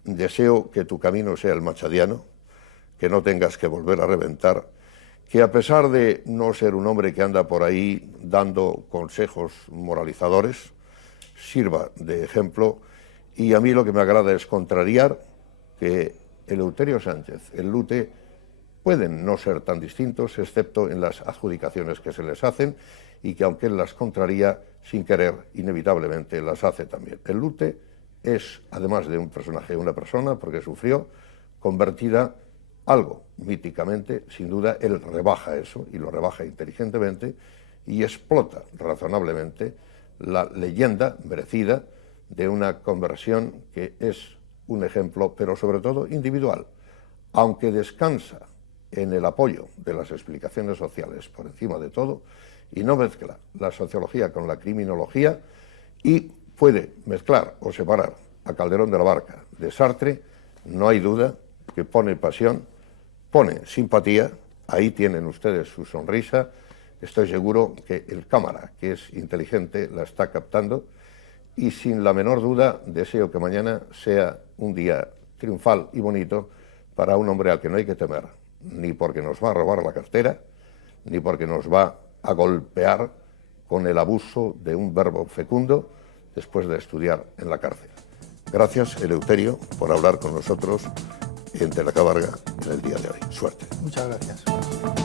Deseo que tu camino sea el machadiano, que no tengas que volver a reventar, que a pesar de no ser un hombre que anda por ahí dando consejos moralizadores, sirva de ejemplo. Y a mí lo que me agrada es contrariar que Eleuterio Sánchez, el Lute, pueden no ser tan distintos, excepto en las adjudicaciones que se les hacen, y que aunque él las contraría, sin querer, inevitablemente las hace también. El Lute es, además de un personaje, una persona, porque sufrió, convertida algo míticamente. Sin duda, él rebaja eso, y lo rebaja inteligentemente, y explota razonablemente la leyenda merecida de una conversión que es un ejemplo, pero sobre todo individual, aunque descansa en el apoyo de las explicaciones sociales por encima de todo, y no mezcla la sociología con la criminología, y puede mezclar o separar a Calderón de la Barca de Sartre. No hay duda que pone pasión, pone simpatía. Ahí tienen ustedes su sonrisa. Estoy seguro que el cámara, que es inteligente, la está captando, y sin la menor duda deseo que mañana sea un día triunfal y bonito para un hombre al que no hay que temer, ni porque nos va a robar la cartera, ni porque nos va a golpear con el abuso de un verbo fecundo después de estudiar en la cárcel. Gracias, Eleuterio, por hablar con nosotros en Telecabarga en el día de hoy. Suerte. Muchas gracias.